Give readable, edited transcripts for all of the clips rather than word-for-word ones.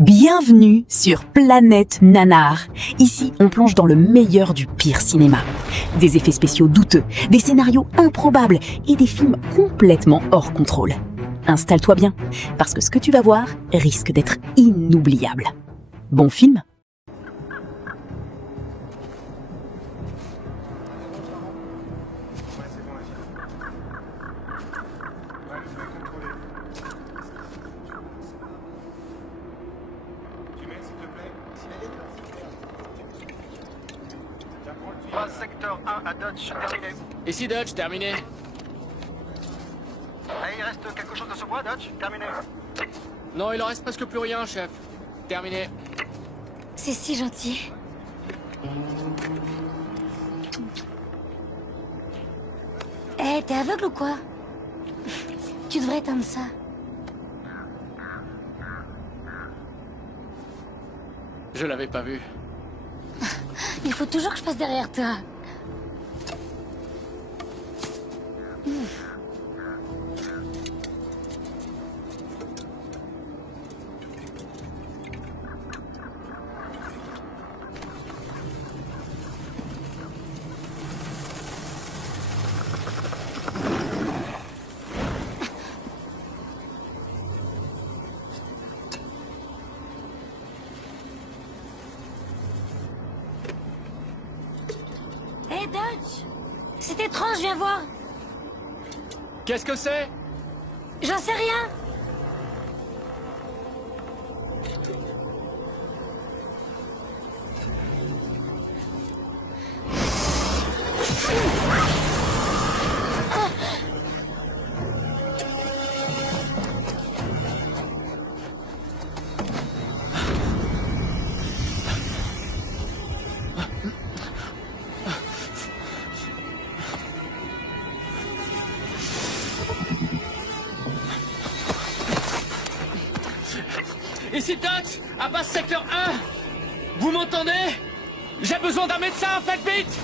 Bienvenue sur Planète Nanar. Ici, on plonge dans le meilleur du pire cinéma. Des effets spéciaux douteux, des scénarios improbables et des films complètement hors contrôle. Installe-toi bien, parce que ce que tu vas voir risque d'être inoubliable. Bon film ? Secteur 1 à Dodge, terminé. Ici Dodge, terminé. Il reste quelque chose de ce bois, Dodge? Terminé. Non, il en reste presque plus rien, chef. Terminé. C'est si gentil. T'es aveugle ou quoi? Tu devrais éteindre ça. Je l'avais pas vu. Il faut toujours que je passe derrière toi. Hé, Dodge! C'est étrange, viens voir. Qu'est-ce que c'est? J'en sais rien. Ici Dodge, à base secteur 1. Vous m'entendez? J'ai besoin d'un médecin, faites vite!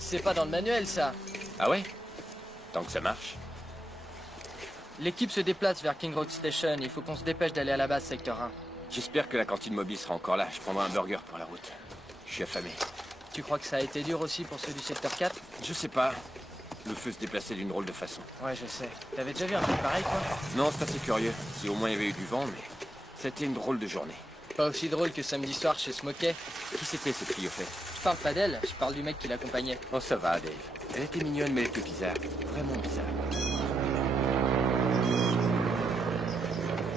C'est pas dans le manuel, ça. Ah ouais? Tant que ça marche. L'équipe se déplace vers King Road Station. Il faut qu'on se dépêche d'aller à la base secteur 1. J'espère que la cantine mobile sera encore là. Je prendrai un burger pour la route. Je suis affamé. Tu crois que ça a été dur aussi pour ceux du secteur 4? Je sais pas. Le feu se déplaçait d'une drôle de façon. Ouais, je sais. T'avais déjà vu un truc pareil, toi? Non, c'est assez curieux. Si au moins il y avait eu du vent, mais c'était une drôle de journée. Pas aussi drôle que samedi soir chez Smokey. Qui c'était cette fille au fait? Je parle pas d'elle, je parle du mec qui l'accompagnait. Oh ça va, Dave. Elle était mignonne, mais elle était bizarre. Vraiment bizarre.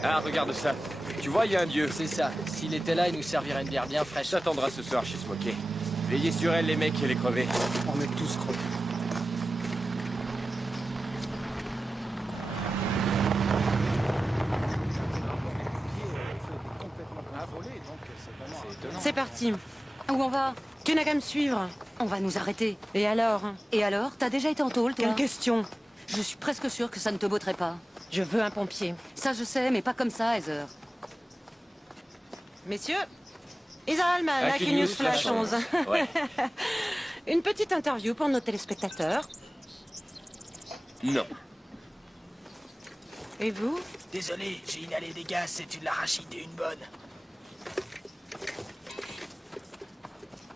Ah, regarde ça. Tu vois, il y a un dieu. C'est ça. S'il était là, il nous servirait une bière bien fraîche. T'attendras ce soir chez Smokey. Veillez sur elle, les mecs, et les crevés. On est tous crevés. C'est parti. Où on va? Tu n'as qu'à me suivre. On va nous arrêter. Et alors? Et alors? T'as déjà été en tôle, toi? Quelle question? Je suis presque sûre que ça ne te botterait pas. Je veux un pompier. Ça, je sais, mais pas comme ça, Heather. Messieurs, Isa Alman, Aki Aki News News Flash Flash 11. Ouais. Une petite interview pour nos téléspectateurs. Non. Et vous? Désolé, j'ai inhalé des gaz, c'est une l'arachide et une bonne.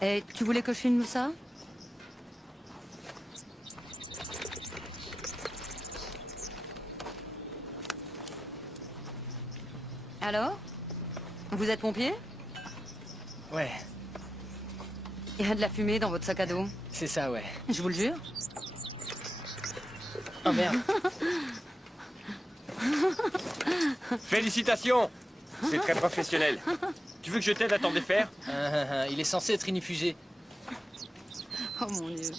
Et tu voulais que je filme ça? Alors? Vous êtes pompier? Ouais, Il y a de la fumée dans votre sac à dos. c'est ça, ouais. Je vous le jure. Oh merde. Félicitations! C'est très professionnel. Tu veux que je t'aide à t'en défaire? Il est censé être inifugé. Oh mon Dieu.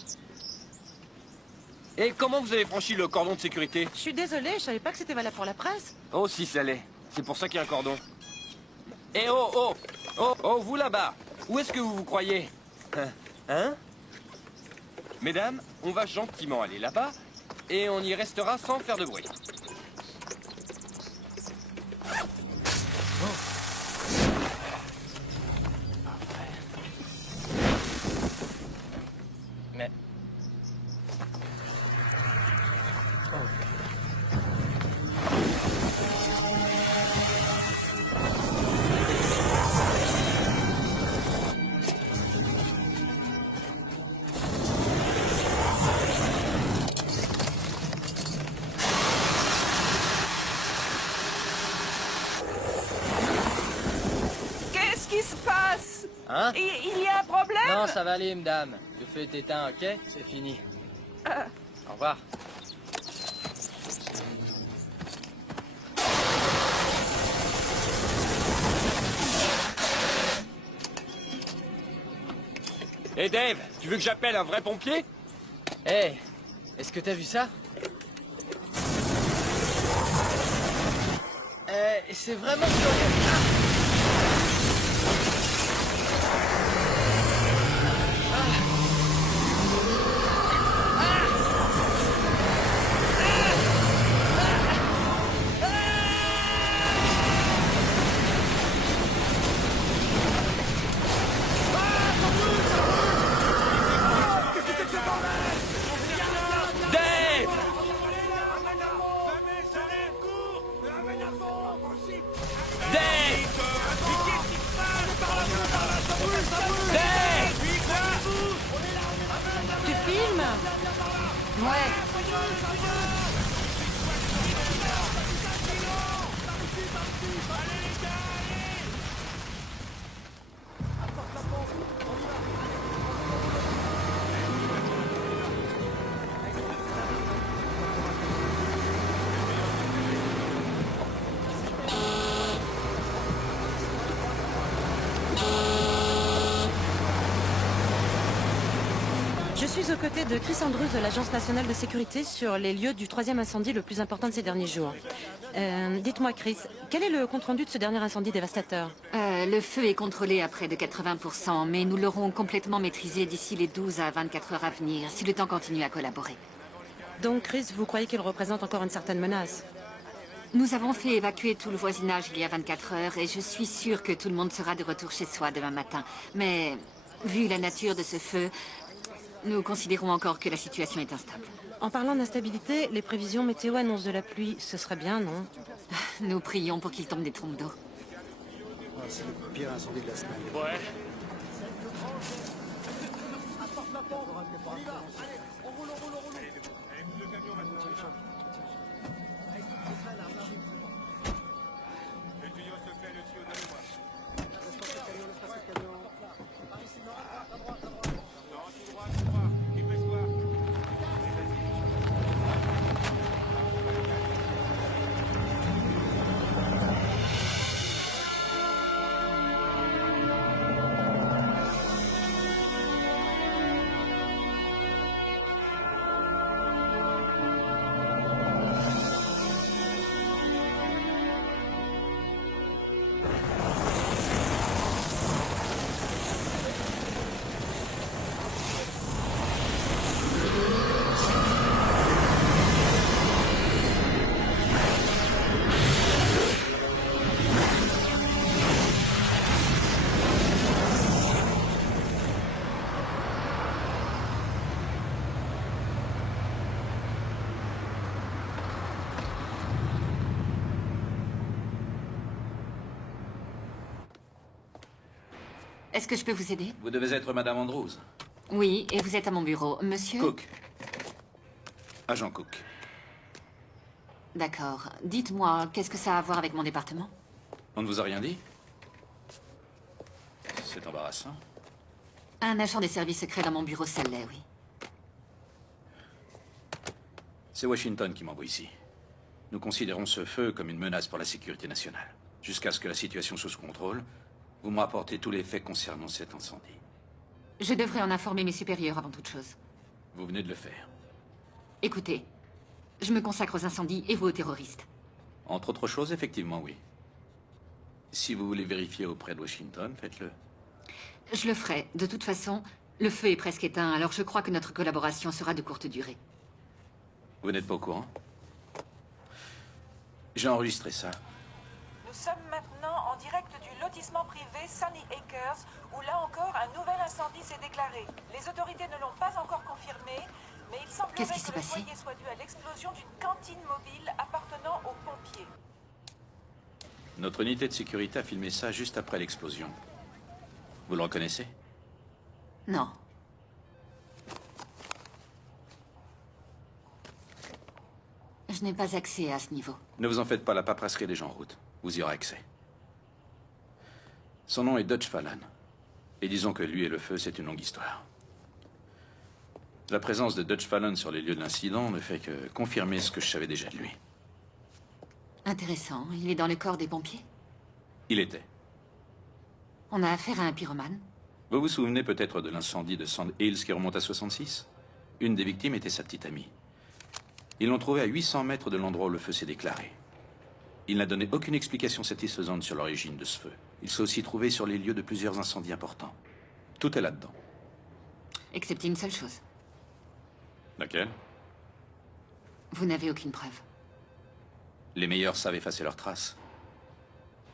Et comment vous avez franchi le cordon de sécurité? Je suis désolée, je savais pas que c'était valable pour la presse. Oh, si ça l'est. C'est pour ça qu'il y a un cordon. Eh oh, oh! Oh, oh, vous là-bas! Où est-ce que vous vous croyez? Hein? Mesdames, on va gentiment aller là-bas, et on y restera sans faire de bruit. Mais... Qu'est-ce qui se passe? Hein? Il y a un problème? Non, ça va aller, madame. Le feu est éteint, ok? C'est fini. Au revoir. Eh Dave, tu veux que j'appelle un vrai pompier? Hey, est-ce que t'as vu ça? C'est vraiment curieux. Dave! Dave! Dave! Tu filmes? Ouais. Je suis aux côtés de Chris Andrews de l'Agence nationale de sécurité sur les lieux du troisième incendie le plus important de ces derniers jours. Dites-moi, Chris, quel est le compte-rendu de ce dernier incendie dévastateur? Le feu est contrôlé à près de 80%, mais nous l'aurons complètement maîtrisé d'ici les 12 à 24 heures à venir, si le temps continue à collaborer. Donc, Chris, vous croyez qu'il représente encore une certaine menace? Nous avons fait évacuer tout le voisinage il y a 24 heures et je suis sûre que tout le monde sera de retour chez soi demain matin. Mais, vu la nature de ce feu, nous considérons encore que la situation est instable. En parlant d'instabilité, les prévisions météo annoncent de la pluie. Ce serait bien, non? Nous prions pour qu'il tombe des trompes d'eau. C'est le pire incendie de la semaine. Ouais. Est-ce que je peux vous aider? Vous devez être Madame Andrews. Oui, et vous êtes à mon bureau. Monsieur? Cook. Agent Cook. D'accord. Dites-moi, qu'est-ce que ça a à voir avec mon département? On ne vous a rien dit? C'est embarrassant. Un agent des services secrets dans mon bureau, ça l'est, oui. C'est Washington qui m'envoie ici. Nous considérons ce feu comme une menace pour la sécurité nationale. Jusqu'à ce que la situation soit sous contrôle, vous me rapportez tous les faits concernant cet incendie. Je devrais en informer mes supérieurs avant toute chose. Vous venez de le faire. Écoutez, je me consacre aux incendies et vous aux terroristes. Entre autres choses, effectivement, oui. Si vous voulez vérifier auprès de Washington, faites-le. Je le ferai. De toute façon, le feu est presque éteint, alors je crois que notre collaboration sera de courte durée. Vous n'êtes pas au courant? J'ai enregistré ça. Nous sommes maintenant en direct du lotissement privé Sunny Acres, où là encore un nouvel incendie s'est déclaré. Les autorités ne l'ont pas encore confirmé, mais il semblerait Qu'est-ce qui que s'est le passé? foyer soit dû à l'explosion d'une cantine mobile appartenant aux pompiers. Notre unité de sécurité a filmé ça juste après l'explosion. Vous le reconnaissez? Non. Je n'ai pas accès à ce niveau. Ne vous en faites pas, la paperasserie est déjà en route. Vous y aurez accès. Son nom est Dutch Fallon. Et disons que lui et le feu, c'est une longue histoire. La présence de Dutch Fallon sur les lieux de l'incident ne fait que confirmer ce que je savais déjà de lui. Intéressant. Il est dans le corps des pompiers? Il était. On a affaire à un pyromane? Vous vous souvenez peut-être de l'incendie de Sand Hills qui remonte à 66? Une des victimes était sa petite amie. Ils l'ont trouvée à 800 mètres de l'endroit où le feu s'est déclaré. Il n'a donné aucune explication satisfaisante sur l'origine de ce feu. Il s'est aussi trouvé sur les lieux de plusieurs incendies importants. Tout est là-dedans. Excepté une seule chose. Laquelle? Vous n'avez aucune preuve. Les meilleurs savent effacer leurs traces.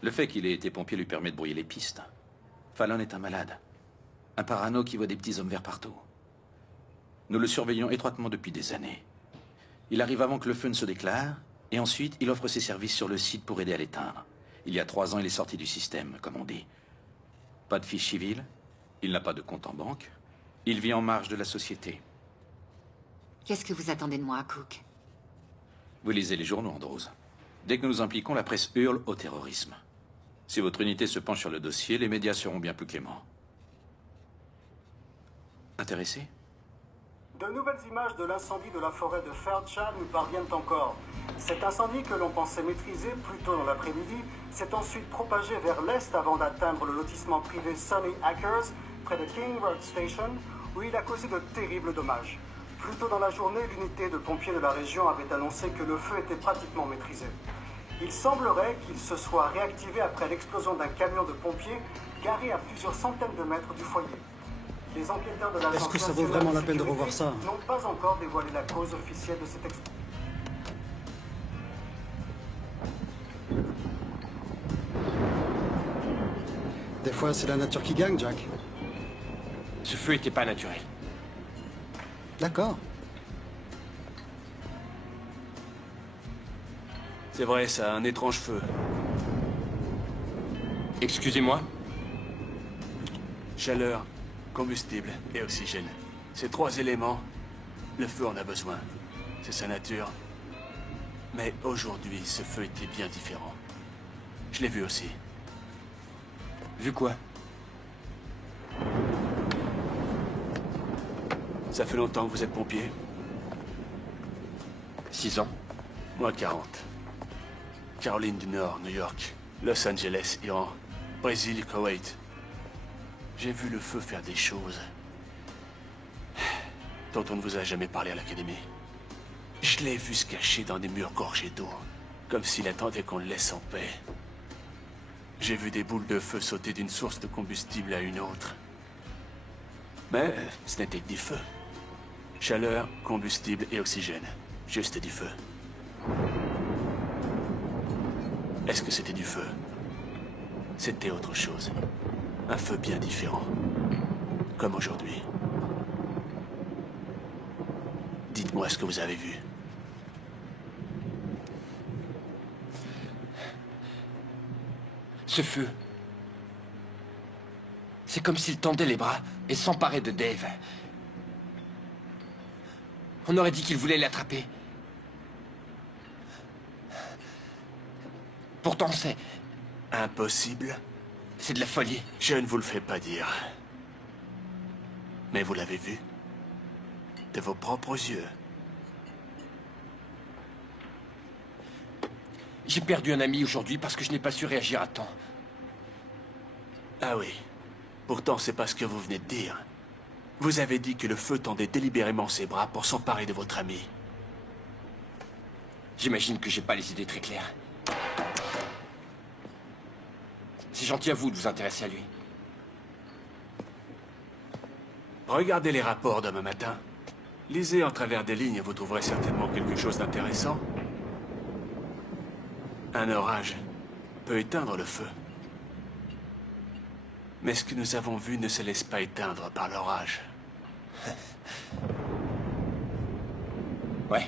Le fait qu'il ait été pompier lui permet de brouiller les pistes. Fallon est un malade. Un parano qui voit des petits hommes verts partout. Nous le surveillons étroitement depuis des années. Il arrive avant que le feu ne se déclare, et ensuite il offre ses services sur le site pour aider à l'éteindre. Il y a 3 ans, il est sorti du système, comme on dit. Pas de fiche civile, il n'a pas de compte en banque, il vit en marge de la société. Qu'est-ce que vous attendez de moi, Cook? Vous lisez les journaux, Andrews. Dès que nous nous impliquons, la presse hurle au terrorisme. Si votre unité se penche sur le dossier, les médias seront bien plus cléments. Intéressé? De nouvelles images de l'incendie de la forêt de Fairchild nous parviennent encore. Cet incendie que l'on pensait maîtriser plus tôt dans l'après-midi s'est ensuite propagé vers l'est avant d'atteindre le lotissement privé Sunny Acres, près de King Road Station, où il a causé de terribles dommages. Plus tôt dans la journée, l'unité de pompiers de la région avait annoncé que le feu était pratiquement maîtrisé. Il semblerait qu'il se soit réactivé après l'explosion d'un camion de pompiers garé à plusieurs centaines de mètres du foyer. Les enquêteurs de l'Agence Est-ce que ça vaut nationale vraiment de la peine de sécurité revoir ça? n'ont pas encore dévoilé la cause officielle de cette explosion. Des fois, c'est la nature qui gagne, Jack. Ce feu était pas naturel. D'accord. C'est vrai, ça a un étrange feu. Excusez-moi? Chaleur, combustible et oxygène. Ces 3 éléments, le feu en a besoin. C'est sa nature. Mais aujourd'hui, ce feu était bien différent. Je l'ai vu aussi. Vu quoi? Ça fait longtemps que vous êtes pompier? 6 ans. Moi, 40. Caroline du Nord, New York. Los Angeles, Iran. Brésil, Koweït. J'ai vu le feu faire des choses dont on ne vous a jamais parlé à l'académie. Je l'ai vu se cacher dans des murs gorgés d'eau, comme s'il attendait qu'on le laisse en paix. J'ai vu des boules de feu sauter d'une source de combustible à une autre. Mais ce n'était que du feu. Chaleur, combustible et oxygène. Juste du feu. Est-ce que c'était du feu? C'était autre chose. Un feu bien différent. Comme aujourd'hui. Dites-moi ce que vous avez vu. Ce feu. C'est comme s'il tendait les bras et s'emparait de Dave. On aurait dit qu'il voulait l'attraper. Pourtant, c'est... Impossible? C'est de la folie. Je ne vous le fais pas dire. Mais vous l'avez vu. De vos propres yeux. J'ai perdu un ami aujourd'hui parce que je n'ai pas su réagir à temps. Ah oui. Pourtant, c'est pas ce que vous venez de dire. Vous avez dit que le feu tendait délibérément ses bras pour s'emparer de votre ami. J'imagine que j'ai pas les idées très claires. C'est gentil à vous de vous intéresser à lui. Regardez les rapports demain matin. Lisez en travers des lignes et vous trouverez certainement quelque chose d'intéressant. Un orage peut éteindre le feu. Mais ce que nous avons vu ne se laisse pas éteindre par l'orage. Ouais.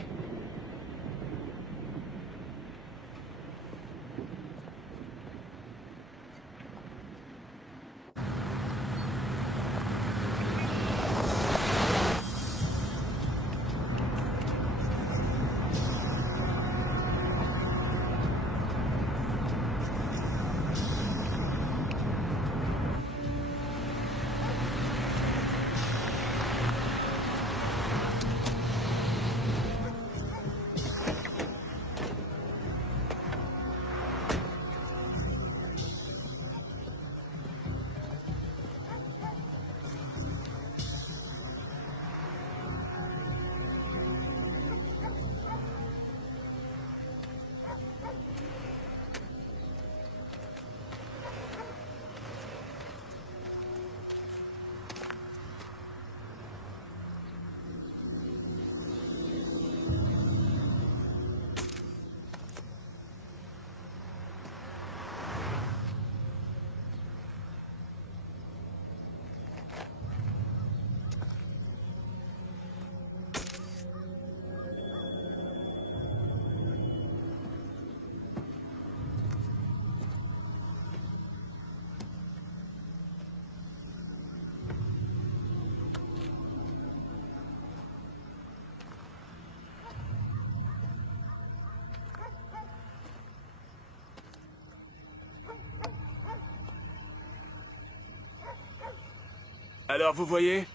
Alors, vous voyez?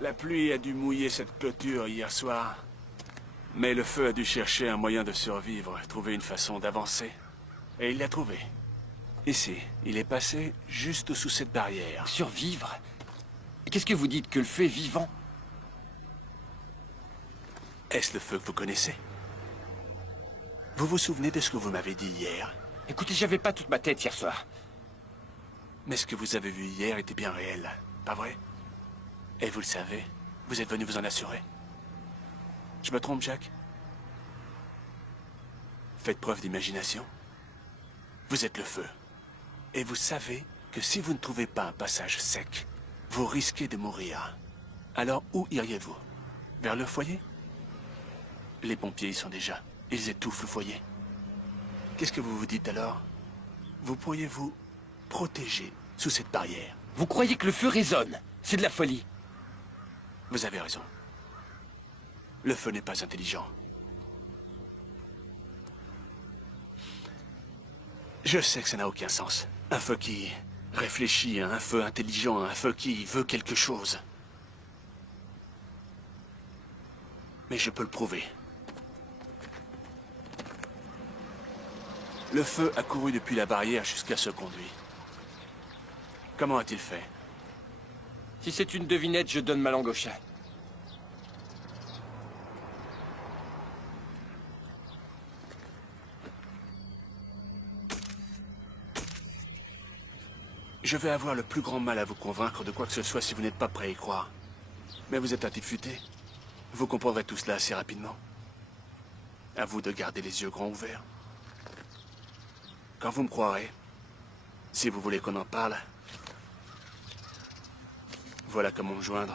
La pluie a dû mouiller cette clôture hier soir. Mais le feu a dû chercher un moyen de survivre, trouver une façon d'avancer. Et il l'a trouvé. Ici, il est passé juste sous cette barrière. Survivre? Qu'est-ce que vous dites, que le feu est vivant? Est-ce le feu que vous connaissez? Vous vous souvenez de ce que vous m'avez dit hier? Écoutez, j'avais pas toute ma tête hier soir. Mais ce que vous avez vu hier était bien réel, pas vrai? Et vous le savez, vous êtes venu vous en assurer. Je me trompe, Jack? Faites preuve d'imagination. Vous êtes le feu. Et vous savez que si vous ne trouvez pas un passage sec, vous risquez de mourir. Alors où iriez-vous? Vers le foyer? Les pompiers y sont déjà. Ils étouffent le foyer. Qu'est-ce que vous vous dites alors? Vous pourriez vous protéger sous cette barrière. Vous croyez que le feu résonne? C'est de la folie. Vous avez raison. Le feu n'est pas intelligent. Je sais que ça n'a aucun sens. Un feu qui réfléchit, un feu intelligent, un feu qui veut quelque chose. Mais je peux le prouver. Le feu a couru depuis la barrière jusqu'à ce conduit. Comment a-t-il fait? Si c'est une devinette, je donne ma langue au chat. Je vais avoir le plus grand mal à vous convaincre de quoi que ce soit si vous n'êtes pas prêt à y croire. Mais vous êtes un type futé. Vous comprendrez tout cela assez rapidement. À vous de garder les yeux grands ouverts. Quand vous me croirez, si vous voulez qu'on en parle, voilà comment me joindre.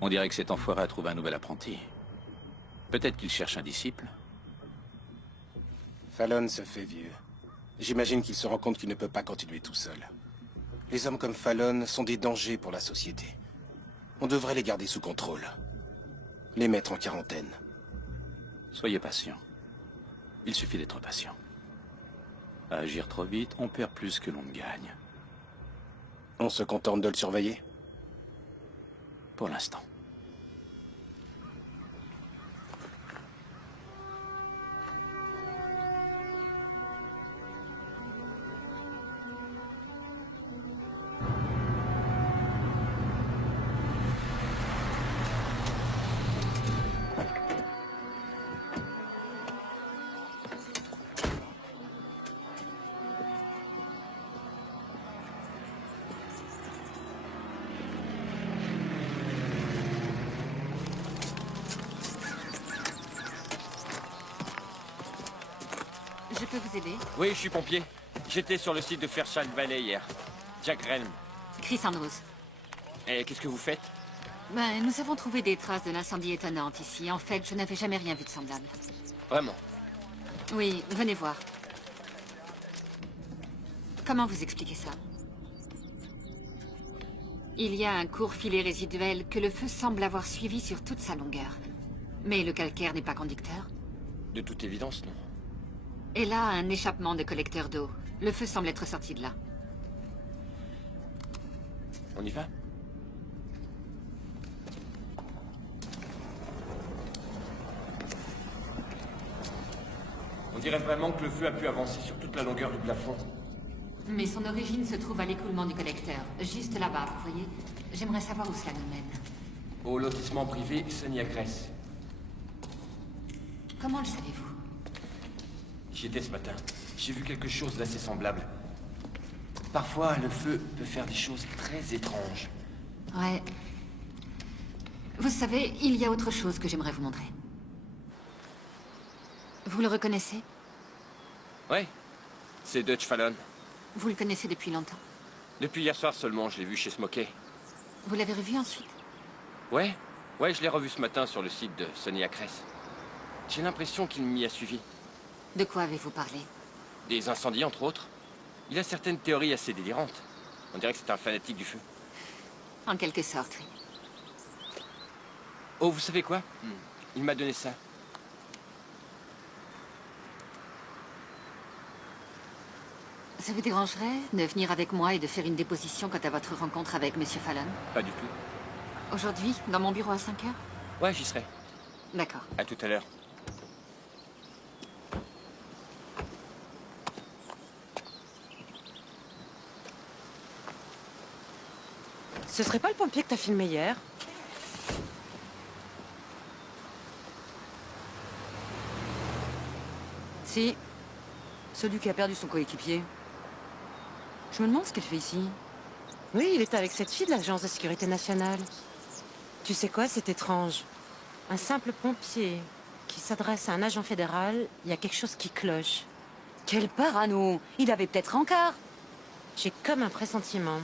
On dirait que cet enfoiré a trouvé un nouvel apprenti. Peut-être qu'il cherche un disciple. Fallon se fait vieux. J'imagine qu'il se rend compte qu'il ne peut pas continuer tout seul. Les hommes comme Fallon sont des dangers pour la société. On devrait les garder sous contrôle. Les mettre en quarantaine. Soyez patient. Il suffit d'être patient. À agir trop vite, on perd plus que l'on ne gagne. On se contente de le surveiller? Pour l'instant. Je peux vous aider? Oui, je suis pompier. J'étais sur le site de Fairchild Valley hier. Jack Rennes. Chris Andrews. Et qu'est-ce que vous faites? Ben, nous avons trouvé des traces de l'incendie étonnante ici. En fait, je n'avais jamais rien vu de semblable. Vraiment? Oui, venez voir. Comment vous expliquez ça? Il y a un court filet résiduel que le feu semble avoir suivi sur toute sa longueur. Mais le calcaire n'est pas conducteur. De toute évidence, non. Et là, un échappement de collecteur d'eau. Le feu semble être sorti de là. On y va? On dirait vraiment que le feu a pu avancer sur toute la longueur du plafond. Mais son origine se trouve à l'écoulement du collecteur. Juste là-bas, vous voyez? J'aimerais savoir où cela nous mène. Au lotissement privé Sonia Cress. Comment le savez-vous? J'y étais ce matin. J'ai vu quelque chose d'assez semblable. Parfois, le feu peut faire des choses très étranges. Ouais. Vous savez, il y a autre chose que j'aimerais vous montrer. Vous le reconnaissez? Ouais. C'est Dutch Fallon. Vous le connaissez depuis longtemps? Depuis hier soir seulement, je l'ai vu chez Smokey. Vous l'avez revu ensuite? Ouais. Ouais, je l'ai revu ce matin sur le site de Sonia Cress. J'ai l'impression qu'il m'y a suivi. De quoi avez-vous parlé? Des incendies, entre autres. Il a certaines théories assez délirantes. On dirait que c'est un fanatique du feu. En quelque sorte, oui. Oh, vous savez quoi? Il m'a donné ça. Ça vous dérangerait de venir avec moi et de faire une déposition quant à votre rencontre avec Monsieur Fallon? Pas du tout. Aujourd'hui, dans mon bureau à 5 heures? Ouais, j'y serai. D'accord. À tout à l'heure. Ce serait pas le pompier que t'as filmé hier? Si. Celui qui a perdu son coéquipier. Je me demande ce qu'il fait ici. Oui, il était avec cette fille de l'Agence de sécurité nationale. Tu sais quoi, c'est étrange. Un simple pompier qui s'adresse à un agent fédéral, il y a quelque chose qui cloche. Quel parano! Il avait peut-être rencard. J'ai comme un pressentiment.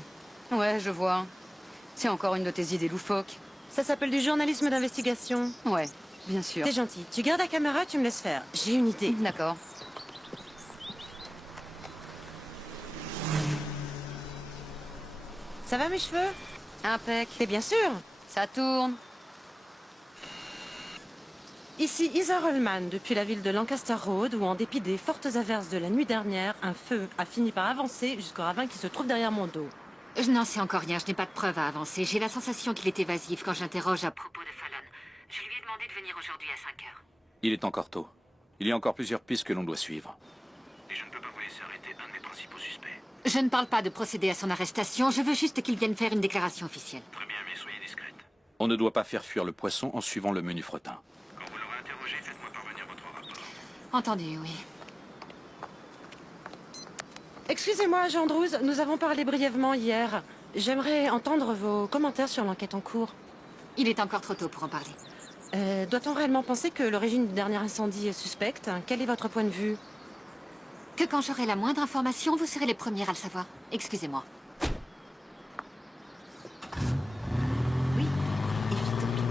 Ouais, je vois. C'est encore une de tes idées loufoques. Ça s'appelle du journalisme d'investigation. Ouais, bien sûr. T'es gentil. Tu gardes la caméra, tu me laisses faire. J'ai une idée. D'accord. Ça va mes cheveux? Impec. T'es bien sûr? Ça tourne. Ici Isa Rollman, depuis la ville de Lancaster Road, où en dépit des fortes averses de la nuit dernière, un feu a fini par avancer jusqu'au ravin qui se trouve derrière mon dos. Je n'en sais encore rien, je n'ai pas de preuves à avancer. J'ai la sensation qu'il est évasif quand j'interroge à propos de Fallon. Je lui ai demandé de venir aujourd'hui à 5 heures. Il est encore tôt. Il y a encore plusieurs pistes que l'on doit suivre. Et je ne peux pas vous laisser arrêter un de mes principaux suspects. Je ne parle pas de procéder à son arrestation, je veux juste qu'il vienne faire une déclaration officielle. Très bien, mais soyez discrète. On ne doit pas faire fuir le poisson en suivant le menu fretin. Quand vous l'aurez interrogé, faites-moi parvenir votre rapport. Entendu, oui. Excusez-moi, agent Andrews, nous avons parlé brièvement hier. J'aimerais entendre vos commentaires sur l'enquête en cours. Il est encore trop tôt pour en parler. Doit-on réellement penser que l'origine du dernier incendie est suspecte? Quel est votre point de vue? Que quand j'aurai la moindre information, vous serez les premiers à le savoir. Excusez-moi. Oui, évidemment.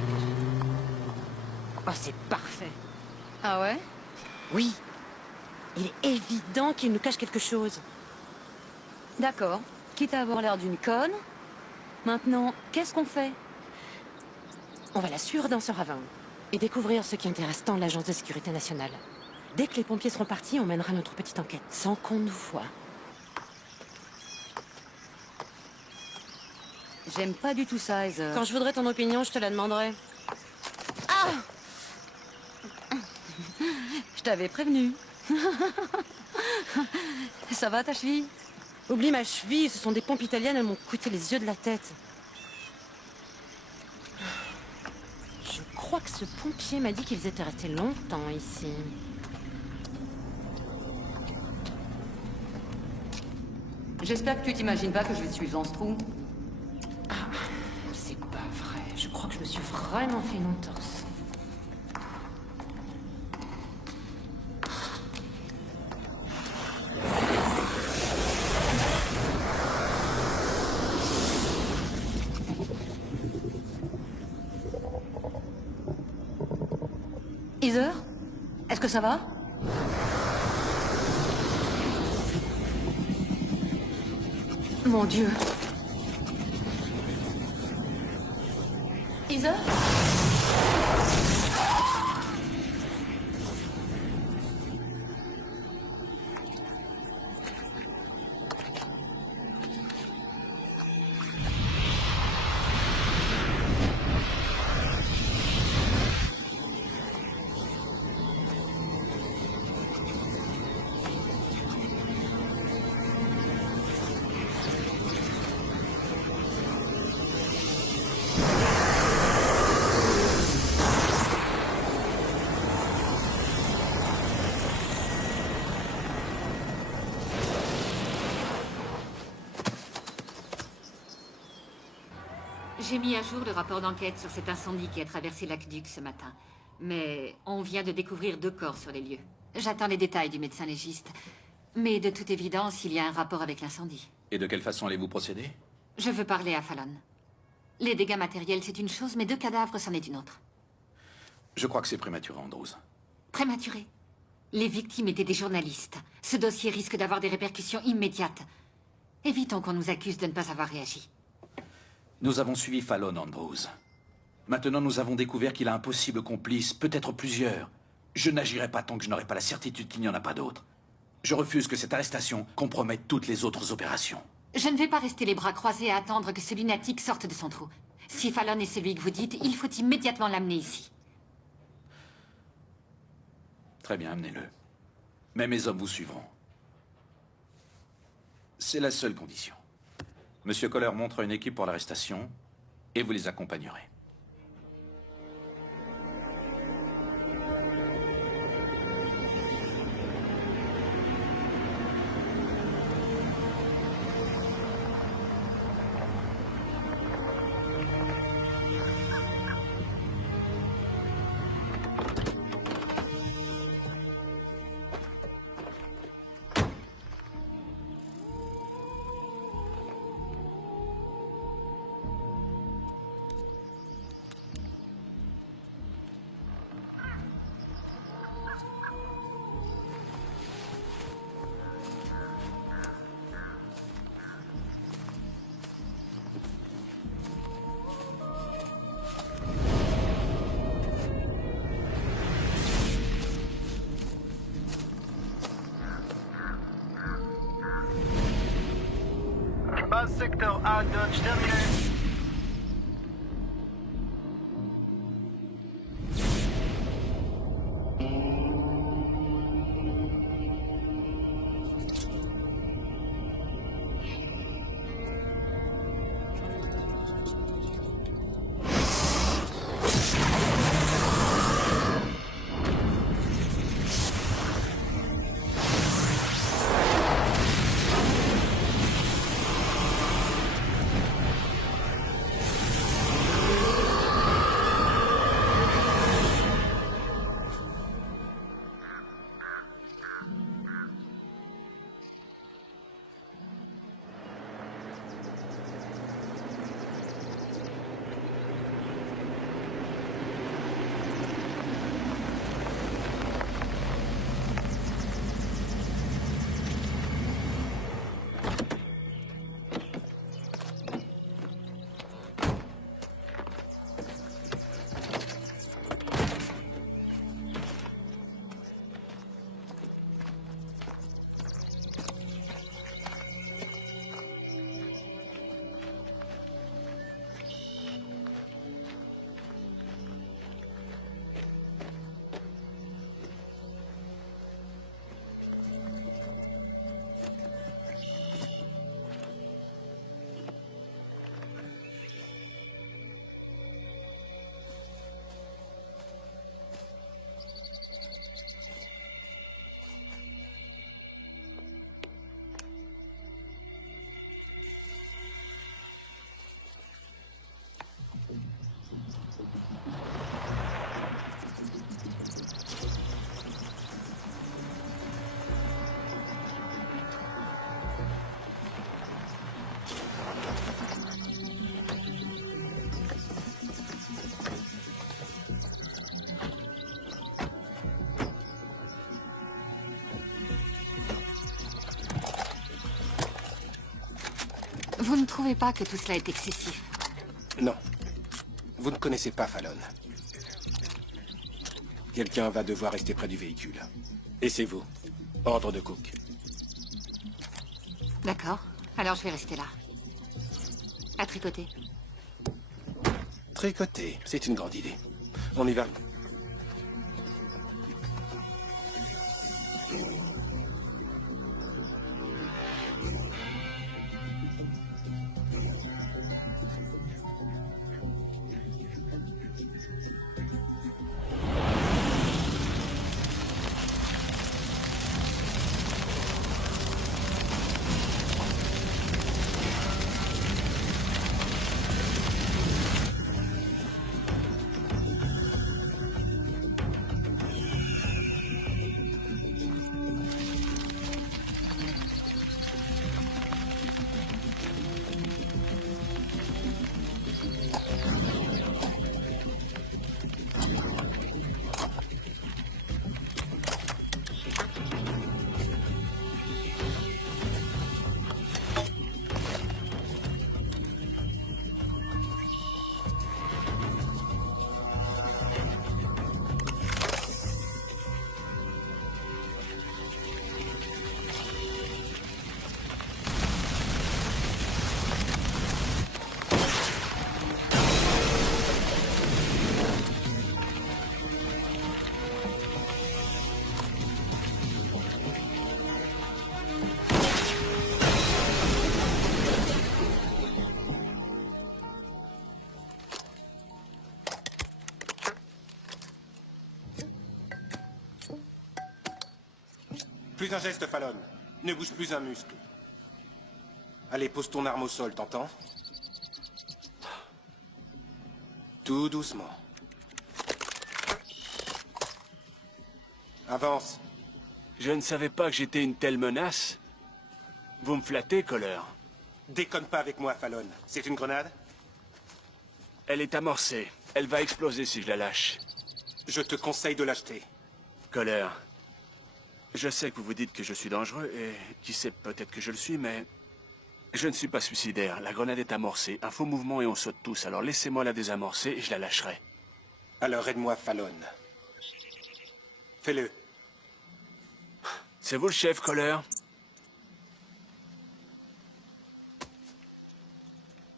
Oh, c'est parfait. Ah ouais? Oui. Il est évident qu'il nous cache quelque chose. D'accord. Quitte à avoir l'air d'une conne. Maintenant, qu'est-ce qu'on fait? On va la suivre dans ce ravin et découvrir ce qui intéresse tant l'Agence de sécurité nationale. Dès que les pompiers seront partis, on mènera notre petite enquête, sans qu'on nous voie. J'aime pas du tout ça, Heather. Quand je voudrais ton opinion, je te la demanderai. Ah! Je t'avais prévenu. Ça va, ta cheville? Oublie ma cheville, ce sont des pompes italiennes, elles m'ont coûté les yeux de la tête. Je crois que ce pompier m'a dit qu'ils étaient restés longtemps ici. J'espère que tu t'imagines pas que je vais te suivre dans ce trou. Ah, c'est pas vrai. Je crois que je me suis vraiment fait une entorse. Heather? Est-ce que ça va? Mon Dieu. Heather? J'ai mis à jour le rapport d'enquête sur cet incendie qui a traversé l'aqueduc ce matin. Mais on vient de découvrir 2 corps sur les lieux. J'attends les détails du médecin légiste. Mais de toute évidence, il y a un rapport avec l'incendie. Et de quelle façon allez-vous procéder? Je veux parler à Fallon. Les dégâts matériels, c'est une chose, mais 2 cadavres, c'en est une autre. Je crois que c'est prématuré, Andrews. Prématuré. Les victimes étaient des journalistes. Ce dossier risque d'avoir des répercussions immédiates. Évitons qu'on nous accuse de ne pas avoir réagi. Nous avons suivi Fallon, Andrews. Maintenant, nous avons découvert qu'il a un possible complice, peut-être plusieurs. Je n'agirai pas tant que je n'aurai pas la certitude qu'il n'y en a pas d'autres. Je refuse que cette arrestation compromette toutes les autres opérations. Je ne vais pas rester les bras croisés à attendre que ce lunatique sorte de son trou. Si Fallon est celui que vous dites, il faut immédiatement l'amener ici. Très bien, amenez-le. Mais mes hommes vous suivront. C'est la seule condition. Monsieur Coller montre une équipe pour l'arrestation et vous les accompagnerez. Base secteur A, Dodge terminé. Vous ne trouvez pas que tout cela est excessif? Non. Vous ne connaissez pas Fallon. Quelqu'un va devoir rester près du véhicule. Et c'est vous. Ordre de Cook. D'accord. Alors je vais rester là. À tricoter. Tricoter, c'est une grande idée. On y va. Plus un geste, Fallon. Ne bouge plus un muscle. Allez, pose ton arme au sol, t'entends? Tout doucement. Avance. Je ne savais pas que j'étais une telle menace. Vous me flattez, Kohler. Déconne pas avec moi, Fallon. C'est une grenade? Elle est amorcée. Elle va exploser si je la lâche. Je te conseille de l'acheter. Kohler, je sais que vous vous dites que je suis dangereux, et qui sait, peut-être que je le suis, mais je ne suis pas suicidaire. La grenade est amorcée. Un faux mouvement et on saute tous. Alors laissez-moi la désamorcer et je la lâcherai. Alors aide-moi, Fallon. Fais-le. C'est vous le chef, Kohler?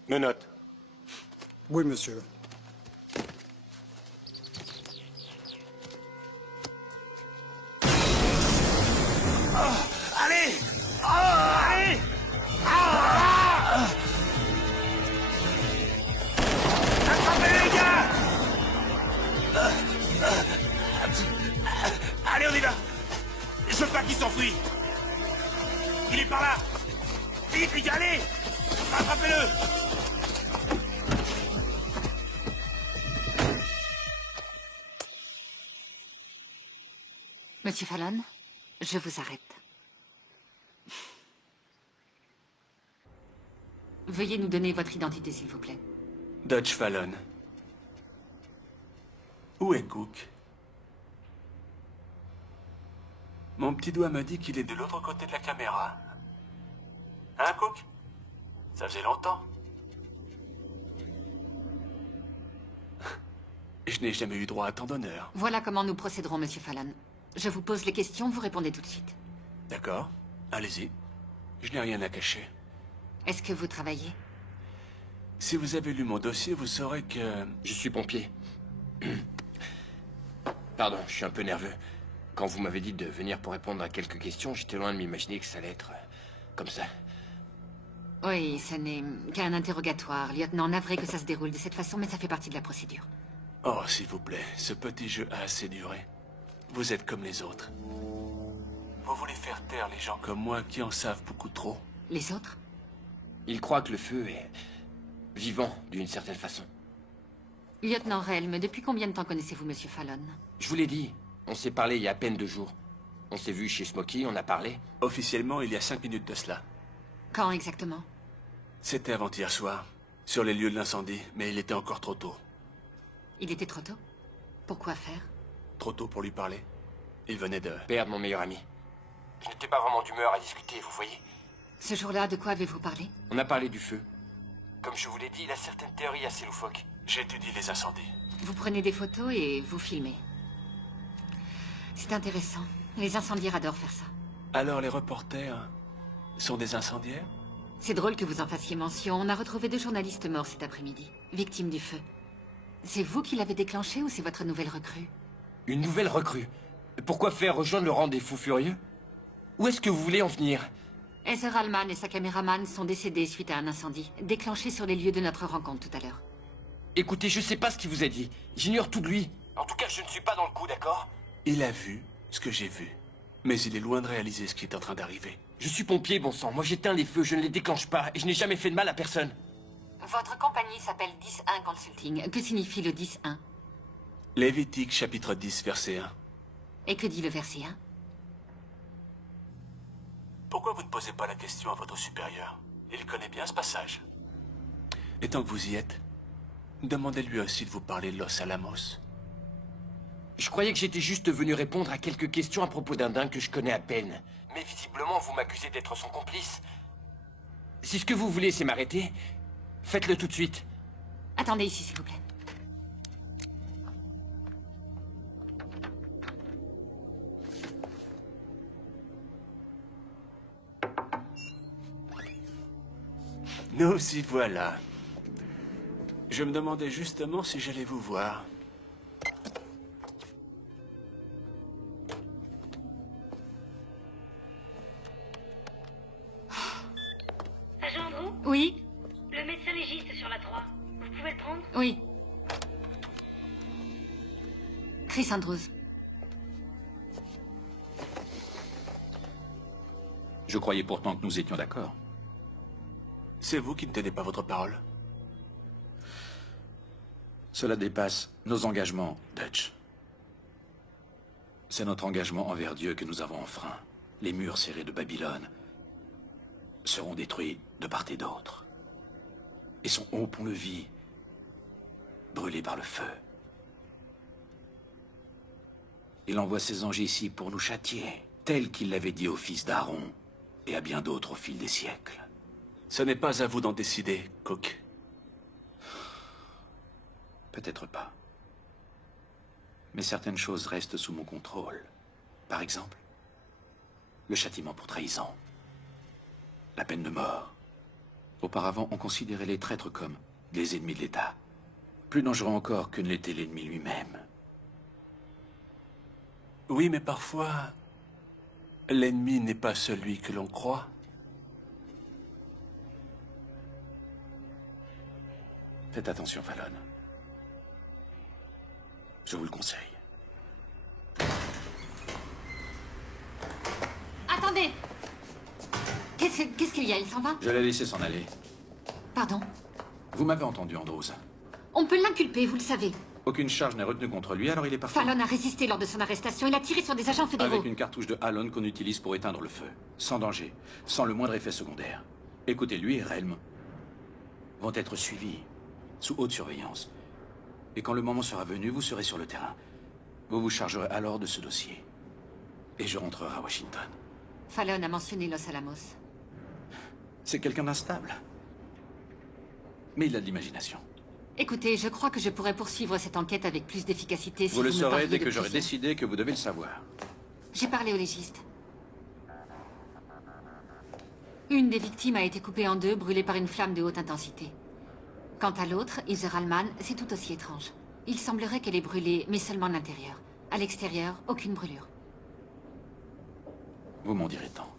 Menottes. Oui, monsieur. Allez! Allez! Attrapez les gars! Allez, on y va! Je veux pas qu'il s'enfuit! Il est par là! Vite, les gars, allez! Rattrapez-le! Monsieur Fallon, je vous arrête. Veuillez nous donner votre identité, s'il vous plaît. Dodge Fallon. Où est Cook? Mon petit doigt me dit qu'il est de l'autre côté de la caméra. Hein, Cook? Ça faisait longtemps. Je n'ai jamais eu droit à tant d'honneur. Voilà comment nous procéderons, Monsieur Fallon. Je vous pose les questions, vous répondez tout de suite. D'accord, allez-y. Je n'ai rien à cacher. Est-ce que vous travaillez? Si vous avez lu mon dossier, vous saurez que... Je suis pompier. Pardon, je suis un peu nerveux. Quand vous m'avez dit de venir pour répondre à quelques questions, j'étais loin de m'imaginer que ça allait être comme ça. Oui, ça n'est qu'un interrogatoire. Lieutenant, navré que ça se déroule de cette façon, mais ça fait partie de la procédure. Oh, s'il vous plaît, ce petit jeu a assez duré. Vous êtes comme les autres. Vous voulez faire taire les gens comme moi qui en savent beaucoup trop. Les autres? Ils croient que le feu est vivant, d'une certaine façon. Lieutenant Relm, depuis combien de temps connaissez-vous Monsieur Fallon? Je vous l'ai dit, on s'est parlé il y a à peine 2 jours. On s'est vu chez Smokey, on a parlé. Officiellement, il y a 5 minutes de cela. Quand exactement? C'était avant-hier soir, sur les lieux de l'incendie, mais il était encore trop tôt. Il était trop tôt? Pourquoi faire? Trop tôt pour lui parler. Il venait de... perdre mon meilleur ami. Je n'étais pas vraiment d'humeur à discuter, vous voyez. Ce jour-là, de quoi avez-vous parlé? On a parlé du feu. Comme je vous l'ai dit, il a certaines théories assez loufoques. J'étudie les incendies. Vous prenez des photos et vous filmez. C'est intéressant. Les incendiaires adorent faire ça. Alors les reporters sont des incendiaires? C'est drôle que vous en fassiez mention. On a retrouvé 2 journalistes morts cet après-midi, victimes du feu. C'est vous qui l'avez déclenché ou c'est votre nouvelle recrue? Une nouvelle recrue? Pourquoi faire rejoindre le rang des fous furieux? Où est-ce que vous voulez en venir? Heather Allman et sa caméraman sont décédés suite à un incendie, déclenché sur les lieux de notre rencontre tout à l'heure. Écoutez, je sais pas ce qu'il vous a dit. J'ignore tout de lui. En tout cas, je ne suis pas dans le coup, d'accord? Il a vu ce que j'ai vu. Mais il est loin de réaliser ce qui est en train d'arriver. Je suis pompier, bon sang. Moi, j'éteins les feux, je ne les déclenche pas. Et je n'ai jamais fait de mal à personne. Votre compagnie s'appelle 10-1 Consulting. Que signifie le 10-1? Lévitique, chapitre 10, verset 1. Et que dit le verset 1? Pourquoi vous ne posez pas la question à votre supérieur? Il connaît bien ce passage. Et tant que vous y êtes, demandez-lui aussi de vous parler de Los Alamos. Je croyais que j'étais juste venu répondre à quelques questions à propos d'un dingue que je connais à peine. Mais visiblement, vous m'accusez d'être son complice. Si ce que vous voulez, c'est m'arrêter, faites-le tout de suite. Attendez ici, s'il vous plaît. Nous y voilà. Je me demandais justement si j'allais vous voir. Agent Andrew? Oui? Le médecin légiste sur la 3. Vous pouvez le prendre? Oui. Chris Andrews. Je croyais pourtant que nous étions d'accord. C'est vous qui ne tenez pas votre parole. Cela dépasse nos engagements, Dutch. C'est notre engagement envers Dieu que nous avons enfreint. Les murs serrés de Babylone seront détruits de part et d'autre. Et son haut pont-levis brûlé par le feu. Il envoie ses anges ici pour nous châtier, tel qu'il l'avait dit au fils d'Aaron et à bien d'autres au fil des siècles. Ce n'est pas à vous d'en décider, Cook. Peut-être pas. Mais certaines choses restent sous mon contrôle. Par exemple, le châtiment pour trahison. La peine de mort. Auparavant, on considérait les traîtres comme des ennemis de l'État. Plus dangereux encore que ne l'était l'ennemi lui-même. Oui, mais parfois, l'ennemi n'est pas celui que l'on croit. Faites attention, Fallon. Je vous le conseille. Attendez! Qu'est-ce qu'il y a? Il s'en va? Je l'ai laissé s'en aller. Pardon? Vous m'avez entendu, Andrews. On peut l'inculper, vous le savez. Aucune charge n'est retenue contre lui, alors il est parti. Fallon a résisté lors de son arrestation. Il a tiré sur des agents fédéraux. Avec une cartouche de Halon qu'on utilise pour éteindre le feu. Sans danger. Sans le moindre effet secondaire. Écoutez, lui et Relm vont être suivis sous haute surveillance. Et quand le moment sera venu, vous serez sur le terrain. Vous vous chargerez alors de ce dossier. Et je rentrerai à Washington. Fallon a mentionné Los Alamos. C'est quelqu'un d'instable. Mais il a de l'imagination. Écoutez, je crois que je pourrais poursuivre cette enquête avec plus d'efficacité si vous le me saurez parliez dès de que j'aurai prison. décidé que vous devez le savoir. J'ai parlé au légiste. Une des victimes a été coupée en deux, brûlée par une flamme de haute intensité. Quant à l'autre, Heather Allman, c'est tout aussi étrange. Il semblerait qu'elle ait brûlé, mais seulement l'intérieur. À l'extérieur, aucune brûlure. Vous m'en direz tant.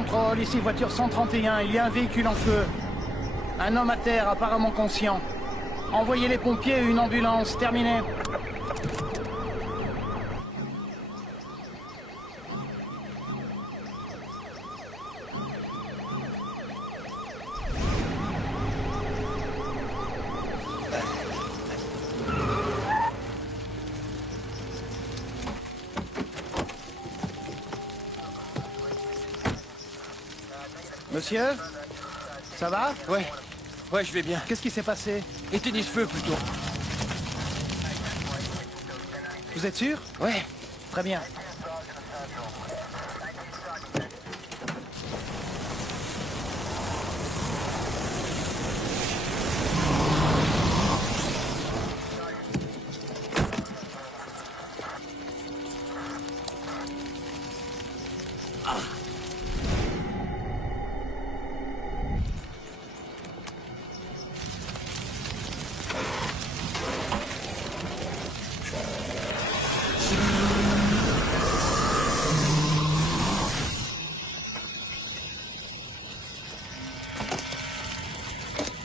Contrôle, ici voiture 131, il y a un véhicule en feu. Un homme à terre, apparemment conscient. Envoyez les pompiers et une ambulance, terminé. Monsieur? Ça va? Ouais. Ouais, je vais bien. Qu'est-ce qui s'est passé? Éteignez-ce-feu, plutôt. Vous êtes sûr? Ouais. Très bien.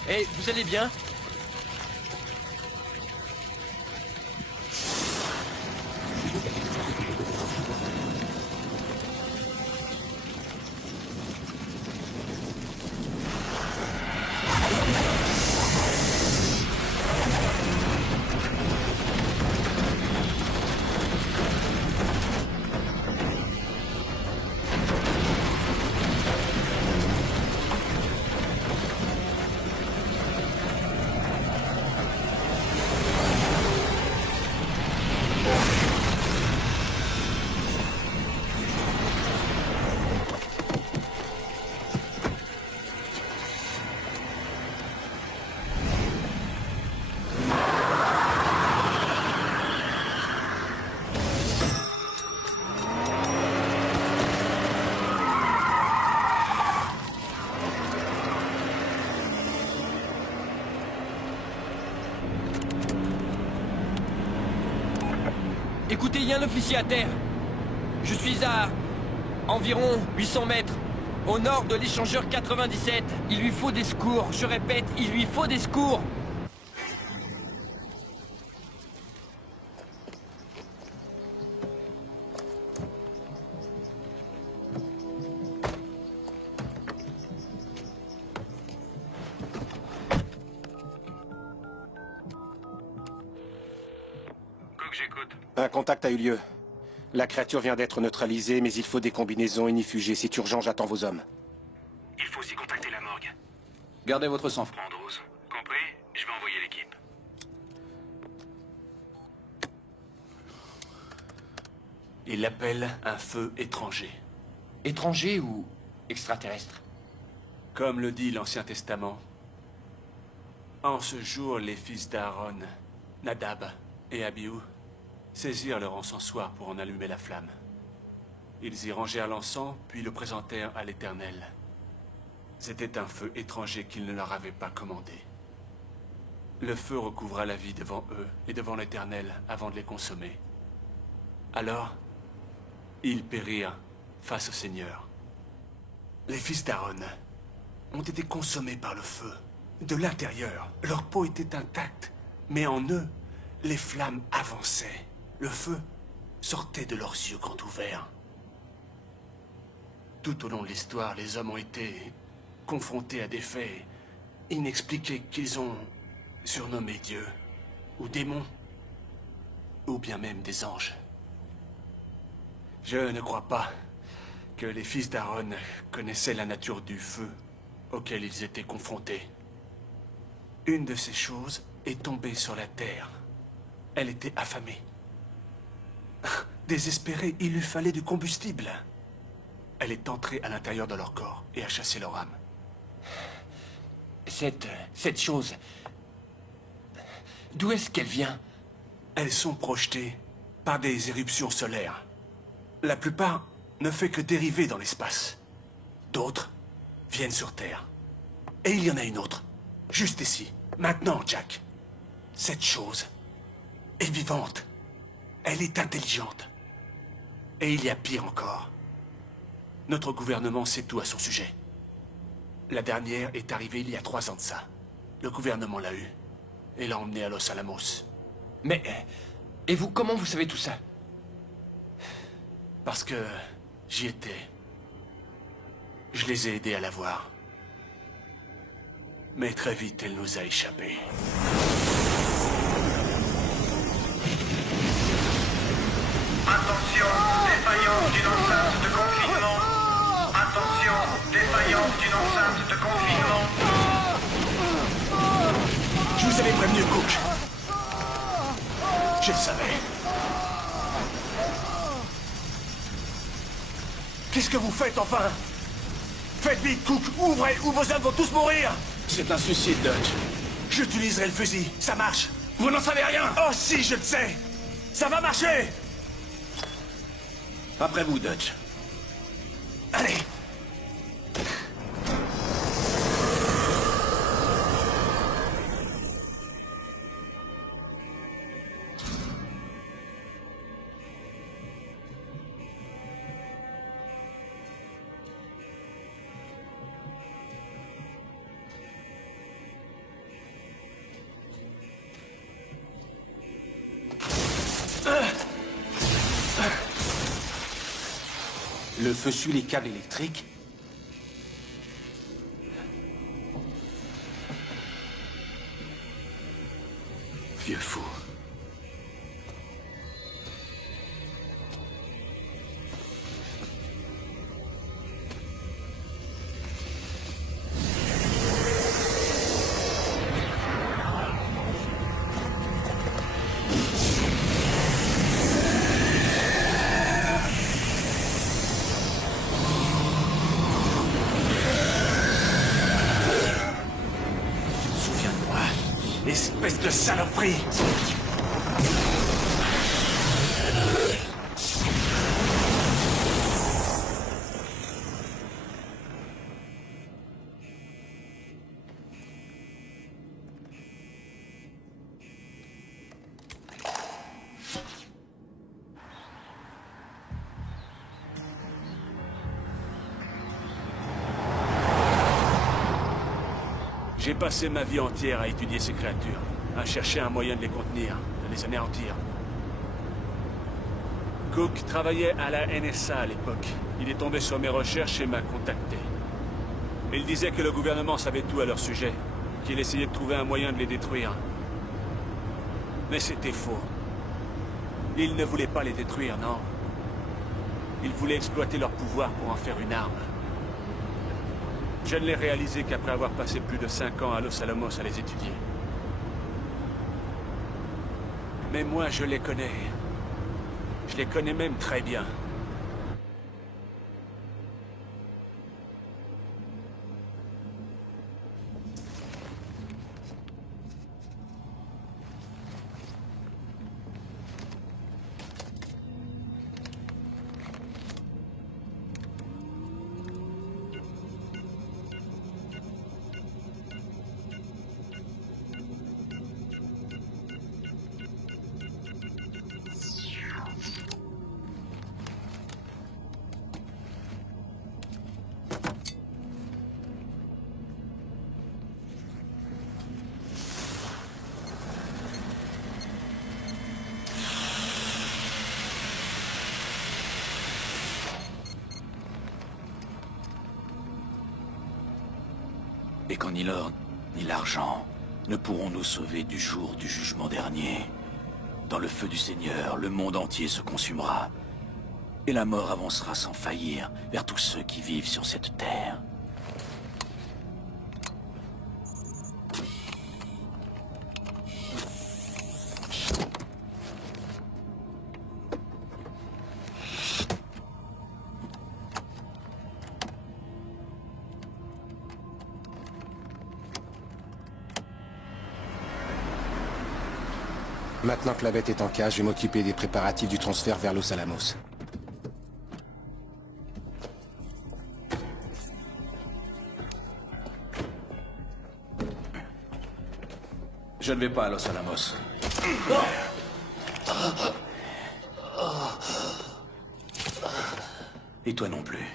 Hey, vous allez bien? Écoutez, il y a un officier à terre. Je suis à environ 800 mètres, au nord de l'échangeur 97. Il lui faut des secours. Je répète, il lui faut des secours. Un contact a eu lieu. La créature vient d'être neutralisée, mais il faut des combinaisons inifugées. C'est urgent, j'attends vos hommes. Il faut aussi contacter la morgue. Gardez votre sang-froid. Andrews, compris? Je vais envoyer l'équipe. Il l'appelle un feu étranger. Étranger ou extraterrestre? Comme le dit l'Ancien Testament, en ce jour, les fils d'Aaron, Nadab et Abihu, saisirent leur encensoir pour en allumer la flamme. Ils y rangèrent l'encens, puis le présentèrent à l'Éternel. C'était un feu étranger qu'il ne leur avait pas commandé. Le feu recouvra la vie devant eux et devant l'Éternel avant de les consommer. Alors, ils périrent face au Seigneur. Les fils d'Aaron ont été consommés par le feu. De l'intérieur, leur peau était intacte, mais en eux, les flammes avançaient. Le feu sortait de leurs yeux grands ouverts. Tout au long de l'histoire, les hommes ont été confrontés à des faits inexpliqués qu'ils ont surnommés dieux, ou démons, ou bien même des anges. Je ne crois pas que les fils d'Aaron connaissaient la nature du feu auquel ils étaient confrontés. Une de ces choses est tombée sur la terre. Elle était affamée. Désespérée, il lui fallait du combustible. Elle est entrée à l'intérieur de leur corps et a chassé leur âme. Cette chose... D'où est-ce qu'elle vient? Elles sont projetées par des éruptions solaires. La plupart ne fait que dériver dans l'espace. D'autres viennent sur Terre. Et il y en a une autre, juste ici, maintenant, Jack. Cette chose est vivante. Elle est intelligente. Et il y a pire encore. Notre gouvernement sait tout à son sujet. La dernière est arrivée il y a 3 ans de ça. Le gouvernement l'a eue et l'a emmenée à Los Alamos. Mais... Et vous, comment vous savez tout ça? Parce que j'y étais. Je les ai aidés à la voir. Mais très vite, elle nous a échappé. Attention, défaillance d'une enceinte de confinement. Attention, défaillance d'une enceinte de confinement. Je vous avais prévenu, Cook. Je le savais. Qu'est-ce que vous faites, enfin? Faites vite, Cook. Ouvrez, ou vos hommes vont tous mourir. C'est un suicide, Dutch. J'utiliserai le fusil. Ça marche. Vous n'en savez rien. Oh si, je le sais. Ça va marcher. Après vous, Dutch. Allez. Le feu suit les câbles électriques? Vieux fou. Espèce de saloperie! J'ai passé ma vie entière à étudier ces créatures, à chercher un moyen de les contenir, de les anéantir. Cook travaillait à la NSA à l'époque. Il est tombé sur mes recherches et m'a contacté. Il disait que le gouvernement savait tout à leur sujet, qu'il essayait de trouver un moyen de les détruire. Mais c'était faux. Il ne voulait pas les détruire, non. Il voulait exploiter leur pouvoir pour en faire une arme. Je ne l'ai réalisé qu'après avoir passé plus de 5 ans à Los Alamos à les étudier. Mais moi, je les connais. Je les connais même très bien. Et quand ni l'or, ni l'argent ne pourront nous sauver du jour du jugement dernier. Dans le feu du Seigneur, le monde entier se consumera. Et la mort avancera sans faillir vers tous ceux qui vivent sur cette terre. Maintenant que la bête est en cage, je vais m'occuper des préparatifs du transfert vers Los Alamos. Je ne vais pas à Los Alamos. Et toi non plus.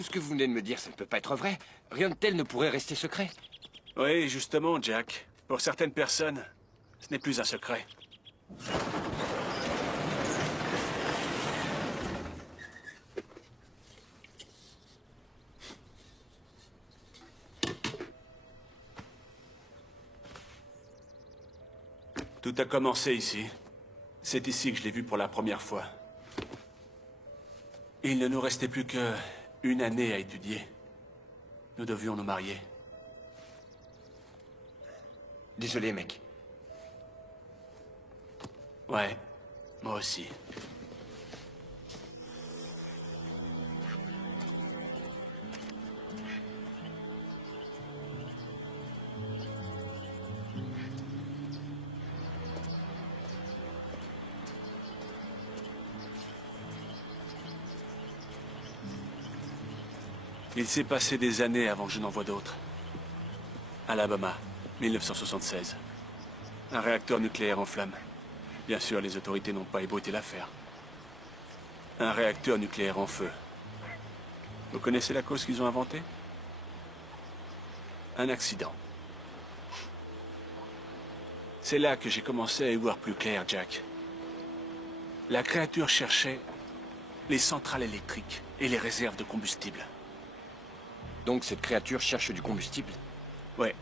Tout ce que vous venez de me dire, ça ne peut pas être vrai. Rien de tel ne pourrait rester secret. Oui, justement, Jack. Pour certaines personnes, ce n'est plus un secret. Tout a commencé ici. C'est ici que je l'ai vu pour la première fois. Il ne nous restait plus qu'une année à étudier. Nous devions nous marier. Désolé, mec. Ouais, moi aussi. Il s'est passé des années avant que je n'en voie d'autres. Alabama, 1976. Un réacteur nucléaire en flammes. Bien sûr, les autorités n'ont pas ébruité l'affaire. Un réacteur nucléaire en feu. Vous connaissez la cause qu'ils ont inventée? Un accident. C'est là que j'ai commencé à y voir plus clair, Jack. La créature cherchait les centrales électriques et les réserves de combustible. Donc cette créature cherche du combustible? Ouais.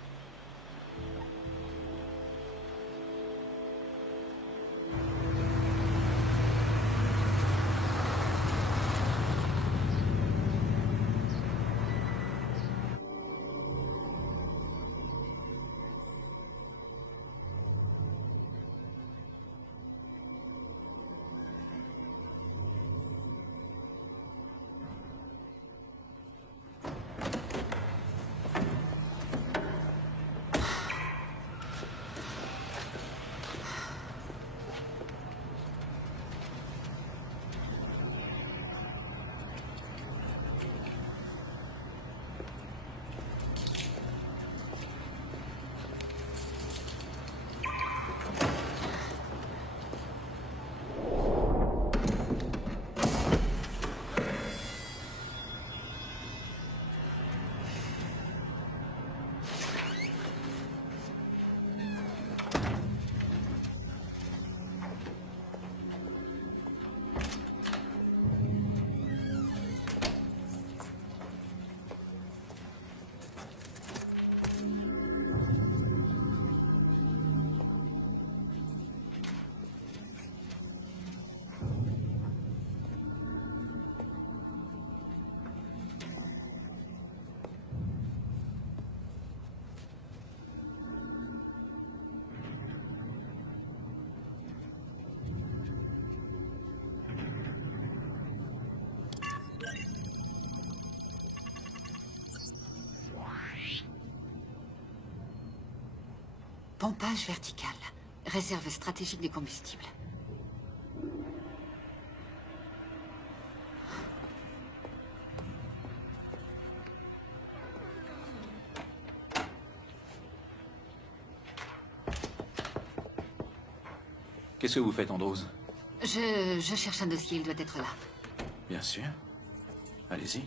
Pompage vertical. Réserve stratégique des combustibles. Qu'est-ce que vous faites, Andrews? Je cherche un dossier, il doit être là. Bien sûr. Allez-y.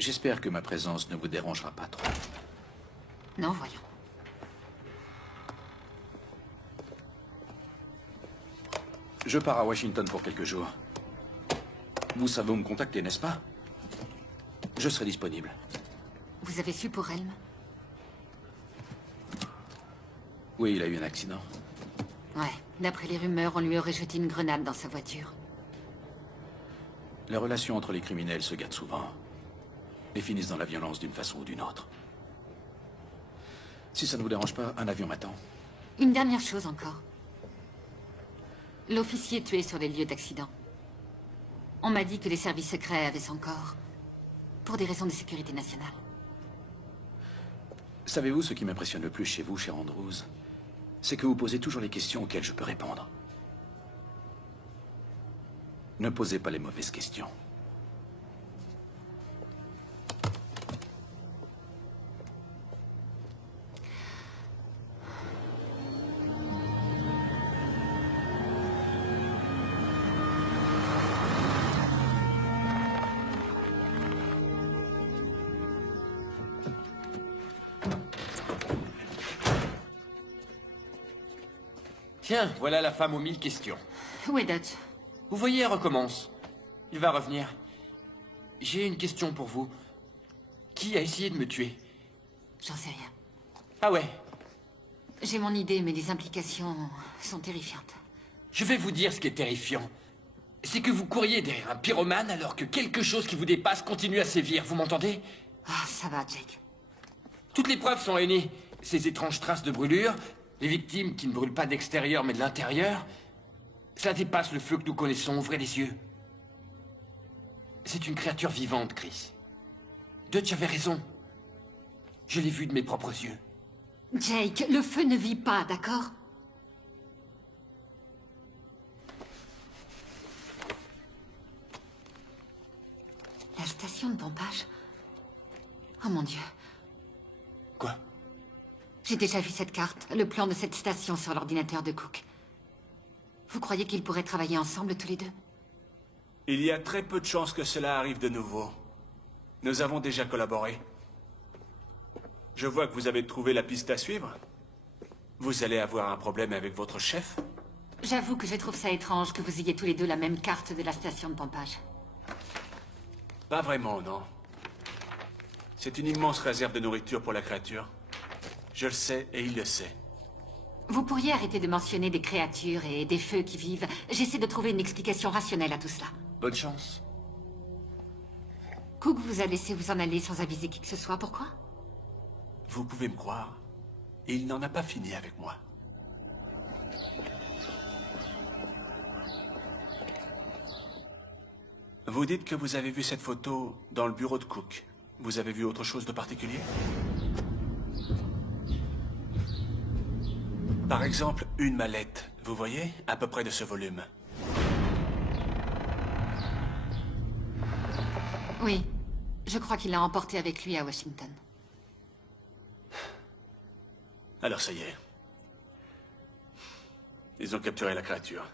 J'espère que ma présence ne vous dérangera pas trop. Non, voyons. Je pars à Washington pour quelques jours. Vous savez où me contacter, n'est-ce pas? Je serai disponible. Vous avez su pour Helm? Oui, il a eu un accident. Ouais. D'après les rumeurs, on lui aurait jeté une grenade dans sa voiture. Les relations entre les criminels se gâtent souvent. Et finissent dans la violence d'une façon ou d'une autre. Si ça ne vous dérange pas, un avion m'attend. Une dernière chose encore. L'officier tué sur les lieux d'accident. On m'a dit que les services secrets avaient son corps. Pour des raisons de sécurité nationale. Savez-vous ce qui m'impressionne le plus chez vous, cher Andrews? C'est que vous posez toujours les questions auxquelles je peux répondre. Ne posez pas les mauvaises questions. Tiens, voilà la femme aux 1000 questions. Où est Dutch? Vous voyez, elle recommence. Il va revenir. J'ai une question pour vous. Qui a essayé de me tuer? J'en sais rien. Ah ouais? J'ai mon idée, mais les implications sont terrifiantes. Je vais vous dire ce qui est terrifiant. C'est que vous couriez derrière un pyromane alors que quelque chose qui vous dépasse continue à sévir, vous m'entendez? Ah, ça va, Jake. Toutes les preuves sont réunies. Ces étranges traces de brûlure, les victimes qui ne brûlent pas d'extérieur mais de l'intérieur, ça dépasse le feu que nous connaissons, ouvrez les yeux. C'est une créature vivante, Chris. Dutch avait raison. Je l'ai vu de mes propres yeux. Jake, le feu ne vit pas, d'accord? La station de pompage? Oh mon Dieu. Quoi? J'ai déjà vu cette carte, le plan de cette station sur l'ordinateur de Cook. Vous croyez qu'ils pourraient travailler ensemble tous les deux? Il y a très peu de chances que cela arrive de nouveau. Nous avons déjà collaboré. Je vois que vous avez trouvé la piste à suivre. Vous allez avoir un problème avec votre chef? J'avoue que je trouve ça étrange que vous ayez tous les deux la même carte de la station de pompage. Pas vraiment, non. C'est une immense réserve de nourriture pour la créature. Je le sais et il le sait. Vous pourriez arrêter de mentionner des créatures et des feux qui vivent. J'essaie de trouver une explication rationnelle à tout cela. Bonne chance. Cook vous a laissé vous en aller sans aviser qui que ce soit. Pourquoi? Vous pouvez me croire, il n'en a pas fini avec moi. Vous dites que vous avez vu cette photo dans le bureau de Cook. Vous avez vu autre chose de particulier? Par exemple, une mallette, vous voyez, à peu près de ce volume. Oui, je crois qu'il l'a emporté avec lui à Washington. Alors ça y est. Ils ont capturé la créature.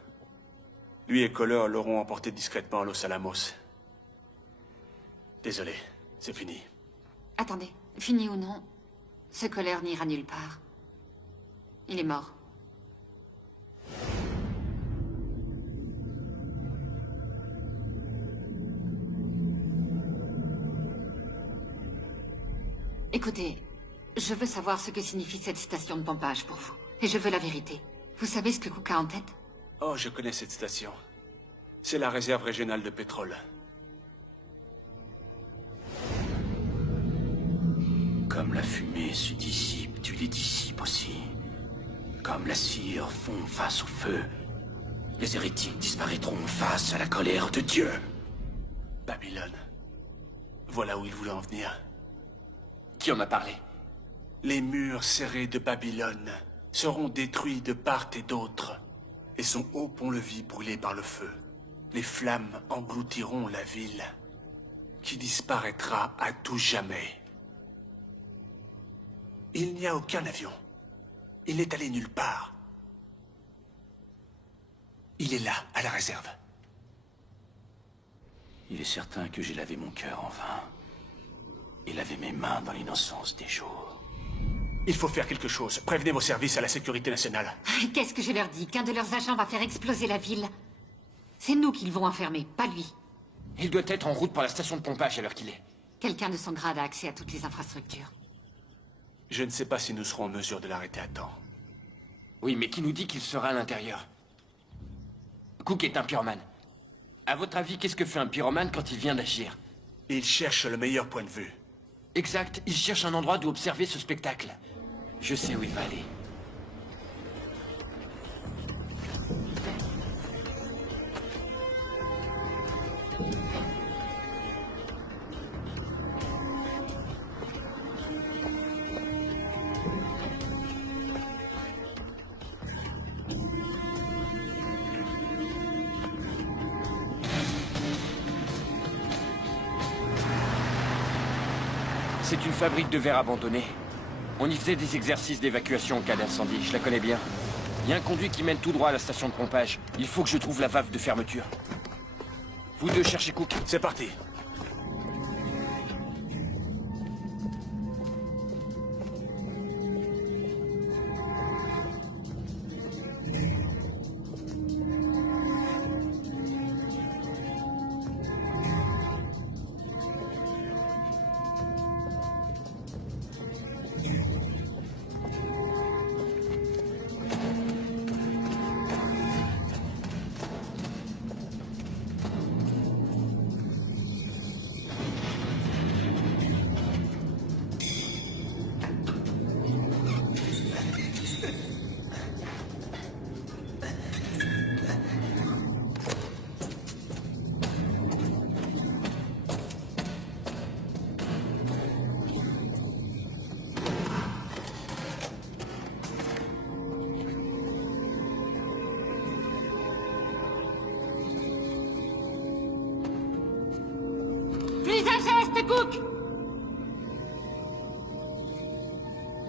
Lui et Kohler l'auront emporté discrètement à Los Alamos. Désolé, c'est fini. Attendez, fini ou non, ce Kohler n'ira nulle part. Il est mort. Écoutez, je veux savoir ce que signifie cette station de pompage pour vous. Et je veux la vérité. Vous savez ce que Cook a en tête? Oh, je connais cette station. C'est la réserve régionale de pétrole. Comme la fumée se dissipe, tu les dissipes aussi. Comme la cire fond face au feu, les hérétiques disparaîtront face à la colère de Dieu. Babylone. Voilà où il voulait en venir. Qui en a parlé? Les murs serrés de Babylone seront détruits de part et d'autre, et son haut pont-levis brûlé par le feu. Les flammes engloutiront la ville, qui disparaîtra à tout jamais. Il n'y a aucun avion. Il n'est allé nulle part. Il est là, à la réserve. Il est certain que j'ai lavé mon cœur en vain. Et lavé mes mains dans l'innocence des jours. Il faut faire quelque chose. Prévenez vos services à la sécurité nationale. Qu'est-ce que je leur dis? Qu'un de leurs agents va faire exploser la ville? C'est nous qu'ils vont enfermer, pas lui. Il doit être en route pour la station de pompage à l'heure qu'il est. Quelqu'un de son grade a accès à toutes les infrastructures. Je ne sais pas si nous serons en mesure de l'arrêter à temps. Oui, mais qui nous dit qu'il sera à l'intérieur? Cook est un pyromane. À votre avis, qu'est-ce que fait un pyromane quand il vient d'agir? Il cherche le meilleur point de vue. Exact, il cherche un endroit d'où observer ce spectacle. Je sais où il va aller. C'est une fabrique de verre abandonnée. On y faisait des exercices d'évacuation en cas d'incendie, je la connais bien. Il y a un conduit qui mène tout droit à la station de pompage. Il faut que je trouve la valve de fermeture. Vous deux cherchez Cook. C'est parti. geste, Cook!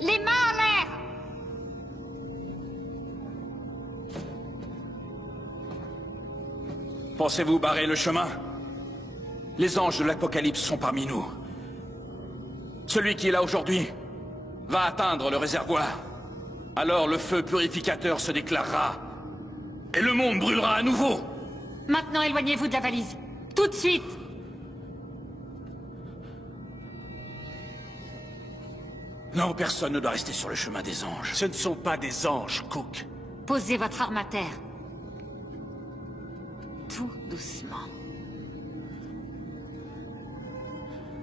Les mains en l'air! Pensez-vous barrer le chemin? Les anges de l'Apocalypse sont parmi nous. Celui qui est là aujourd'hui va atteindre le réservoir. Alors le feu purificateur se déclarera. Et le monde brûlera à nouveau. Maintenant, éloignez-vous de la valise. Tout de suite! Non, personne ne doit rester sur le chemin des anges. Ce ne sont pas des anges, Cook. Posez votre arme à terre. Tout doucement.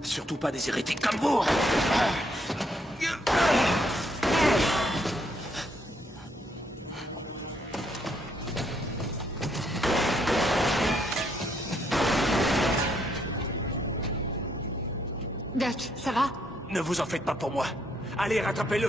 Surtout pas des hérétiques comme vous. Dutch, ça va? Ne vous en faites pas pour moi. Allez, rattrapez-le.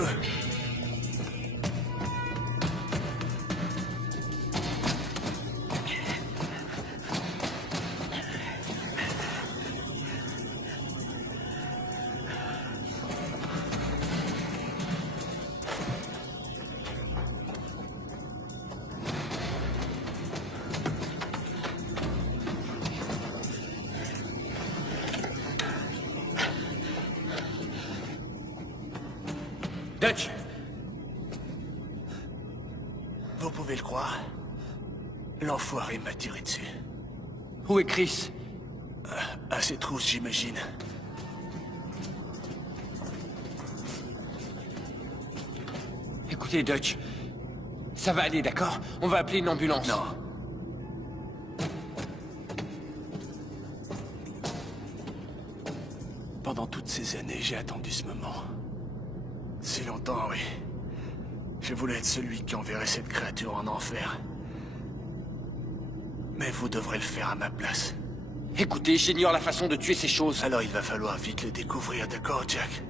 Dutch! Vous pouvez le croire. L'enfoiré m'a tiré dessus. Où est Chris? À ses trousses, j'imagine. Écoutez, Dutch. Ça va aller, d'accord? On va appeler une ambulance. Non. Pendant toutes ces années, j'ai attendu ce moment. Si longtemps, oui. Je voulais être celui qui enverrait cette créature en enfer. Mais vous devrez le faire à ma place. Écoutez, j'ignore la façon de tuer ces choses. Alors il va falloir vite le découvrir, d'accord, Jack?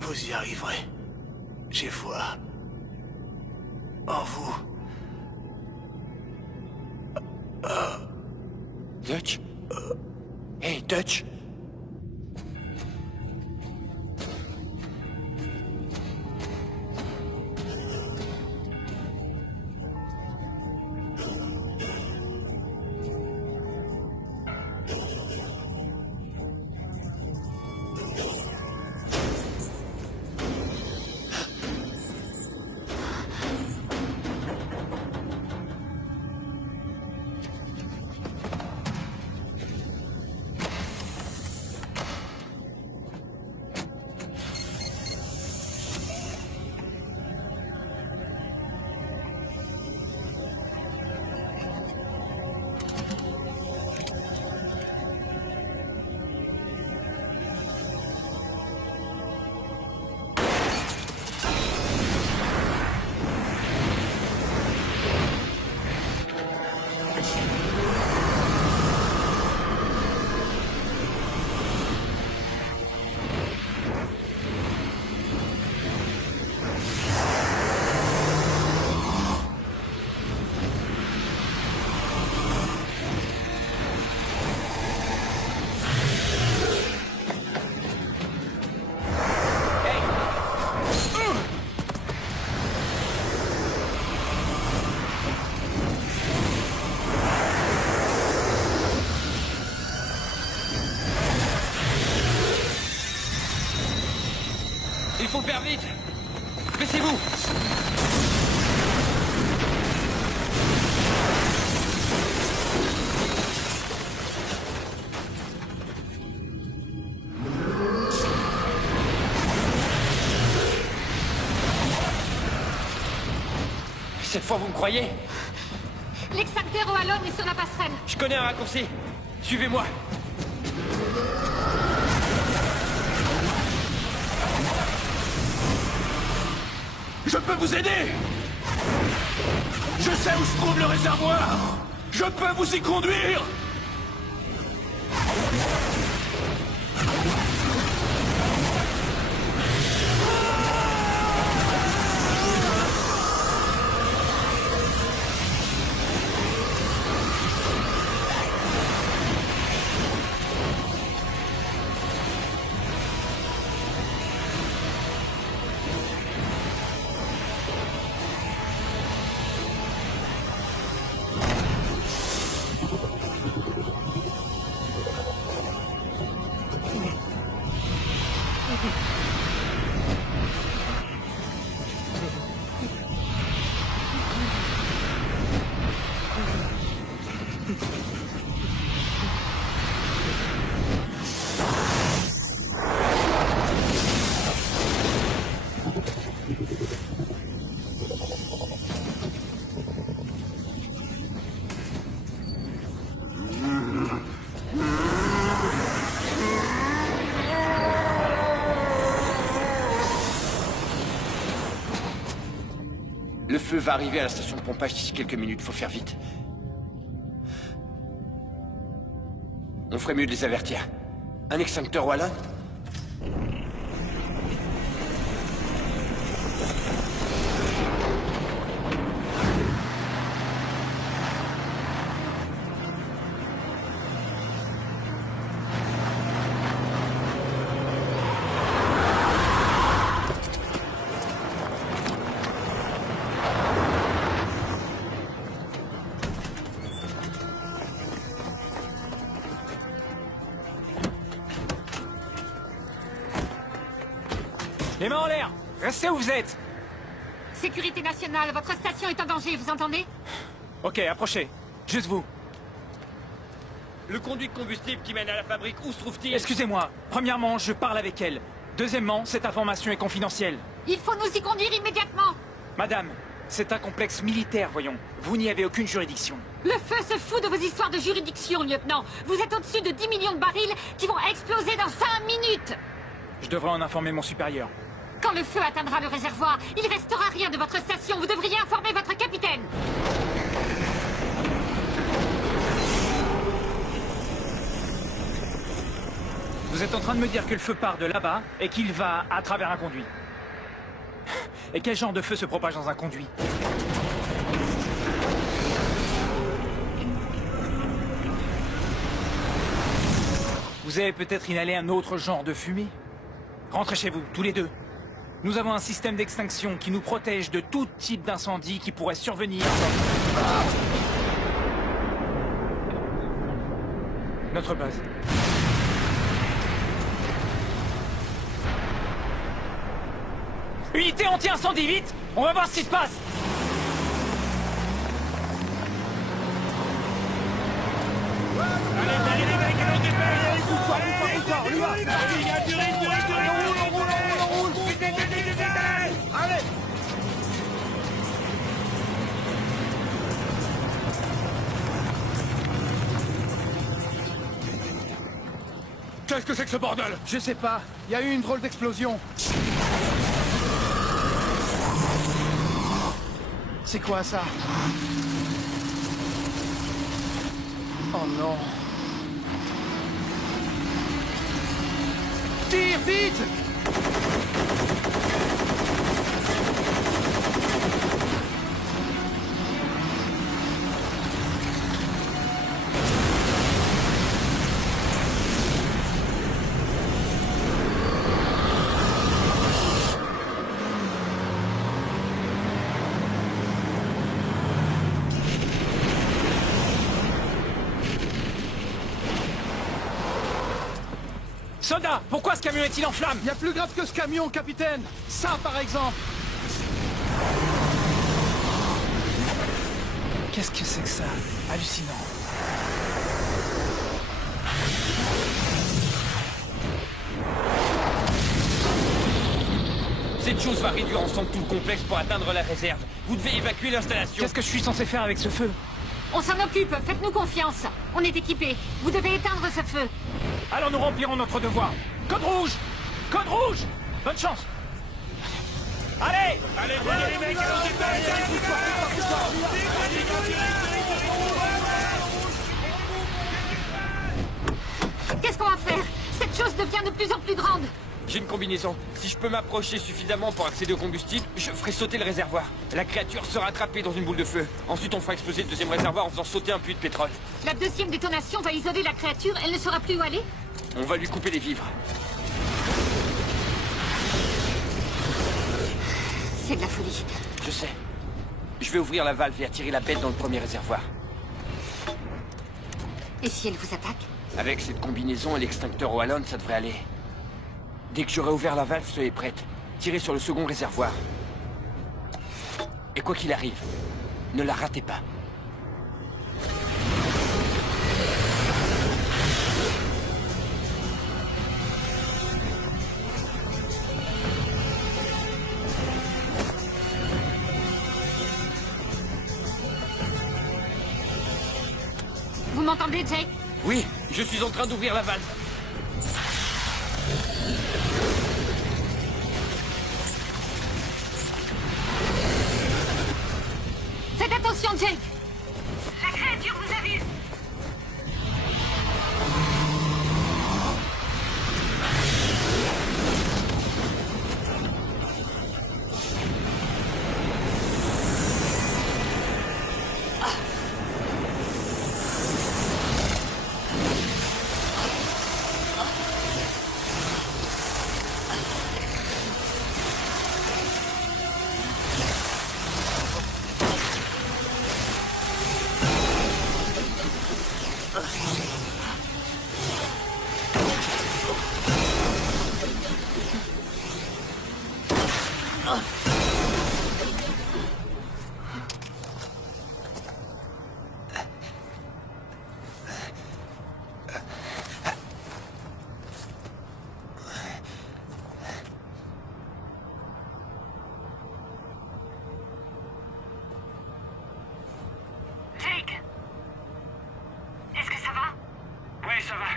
Vous y arriverez. J'ai foi. En vous. Dutch? Hey, Dutch? Il faut faire vite! Baissez-vous! Cette fois, vous me croyez? L'extincteur au halon est sur la passerelle. Je connais un raccourci. Suivez-moi. Je peux vous aider! Je sais où se trouve le réservoir! Je peux vous y conduire! Le feu va arriver à la station de pompage d'ici quelques minutes, faut faire vite. On ferait mieux de les avertir. Un extincteur Wallon? Les mains en l'air! Restez où vous êtes! Sécurité nationale, votre station est en danger, vous entendez? Ok, approchez. Juste vous. Le conduit de combustible qui mène à la fabrique, où se trouve-t-il? Excusez-moi. Premièrement, je parle avec elle. Deuxièmement, cette information est confidentielle. Il faut nous y conduire immédiatement! Madame, c'est un complexe militaire, voyons. Vous n'y avez aucune juridiction. Le feu se fout de vos histoires de juridiction, lieutenant. Vous êtes au-dessus de 10 millions de barils qui vont exploser dans 5 minutes! Je devrais en informer mon supérieur. Quand le feu atteindra le réservoir, il restera rien de votre station. Vous devriez informer votre capitaine. Vous êtes en train de me dire que le feu part de là-bas et qu'il va à travers un conduit. Et quel genre de feu se propage dans un conduit? Vous avez peut-être inhalé un autre genre de fumée? Rentrez chez vous, tous les deux. Nous avons un système d'extinction qui nous protège de tout type d'incendie qui pourrait survenir. Notre base. Unité anti-incendie, vite! On va voir ce qui se passe! Allez les mecs, allez des allez, pousse-toi, on y va! On roule, vite, allez! Qu'est-ce que c'est que ce bordel? Je sais pas. Il y a eu une drôle d'explosion. C'est quoi ça? Oh non. Tire vite! Soldat, pourquoi ce camion est-il en flammes? Il y a plus grave que ce camion, capitaine. Ça, par exemple. Qu'est-ce que c'est que ça? Hallucinant. Cette chose va réduire ensemble tout le complexe pour atteindre la réserve. Vous devez évacuer l'installation. Qu'est-ce que je suis censé faire avec ce feu? On s'en occupe, faites-nous confiance. On est équipés. Vous devez éteindre ce feu. Alors nous remplirons notre devoir. Code rouge! Code rouge! Bonne chance! Allez! Allez, les mecs, allez, Qu'est-ce qu'on va faire? Cette chose devient de plus en plus grande. J'ai une combinaison. Si je peux m'approcher suffisamment pour accéder au combustible, je ferai sauter le réservoir. La créature sera attrapée dans une boule de feu. Ensuite, on fera exploser le deuxième réservoir en faisant sauter un puits de pétrole. La deuxième détonation va isoler la créature. Elle ne saura plus où aller. On va lui couper les vivres. C'est de la folie. Je sais. Je vais ouvrir la valve et attirer la bête dans le premier réservoir. Et si elle vous attaque? Avec cette combinaison et l'extincteur Wallon, ça devrait aller. Dès que j'aurai ouvert la valve, soyez prête. Tirez sur le second réservoir. Et quoi qu'il arrive, ne la ratez pas. Vous m'entendez, Jake? Oui, je suis en train d'ouvrir la valve. Attention, Jake! La créature vous a vu. Jake, est-ce que ça va? Ouais, ça va.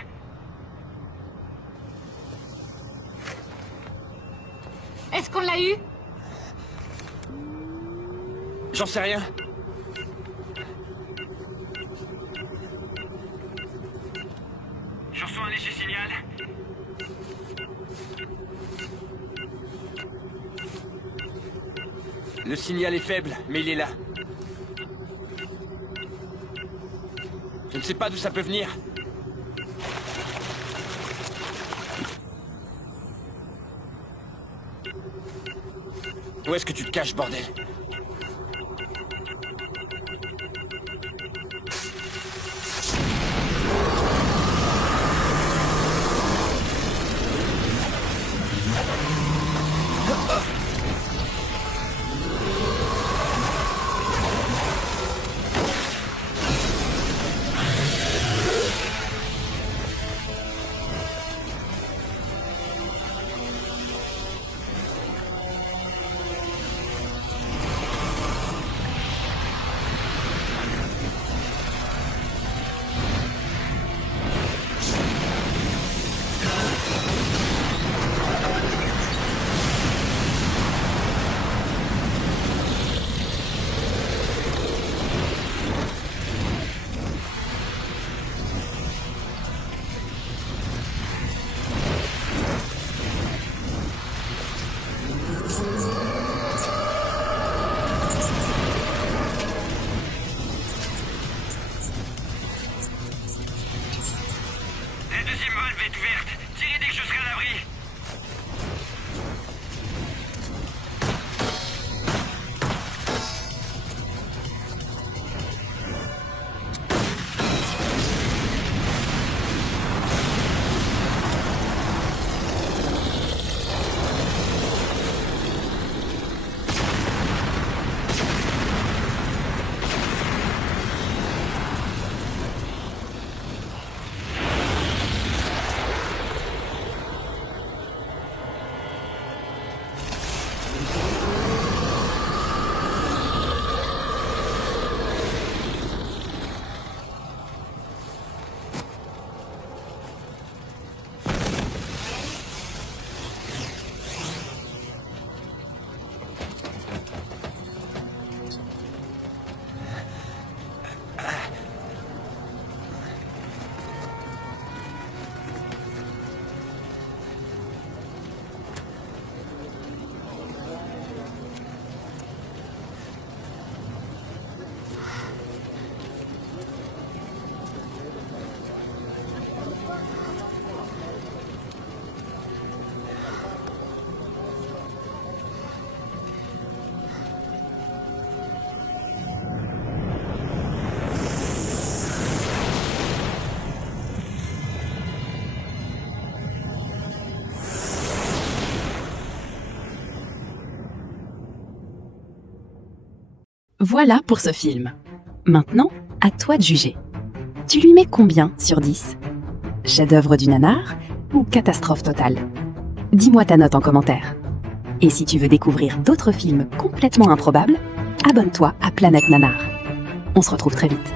Est-ce qu'on l'a eu? J'en sais rien. Je reçois un léger signal. Le signal est faible, mais il est là. Je ne sais pas d'où ça peut venir. Où est-ce que tu te caches, bordel? Voilà pour ce film. Maintenant, à toi de juger. Tu lui mets combien sur 10? Chef-d'œuvre du nanar ou catastrophe totale? Dis-moi ta note en commentaire. Et si tu veux découvrir d'autres films complètement improbables, abonne-toi à Planète Nanar. On se retrouve très vite.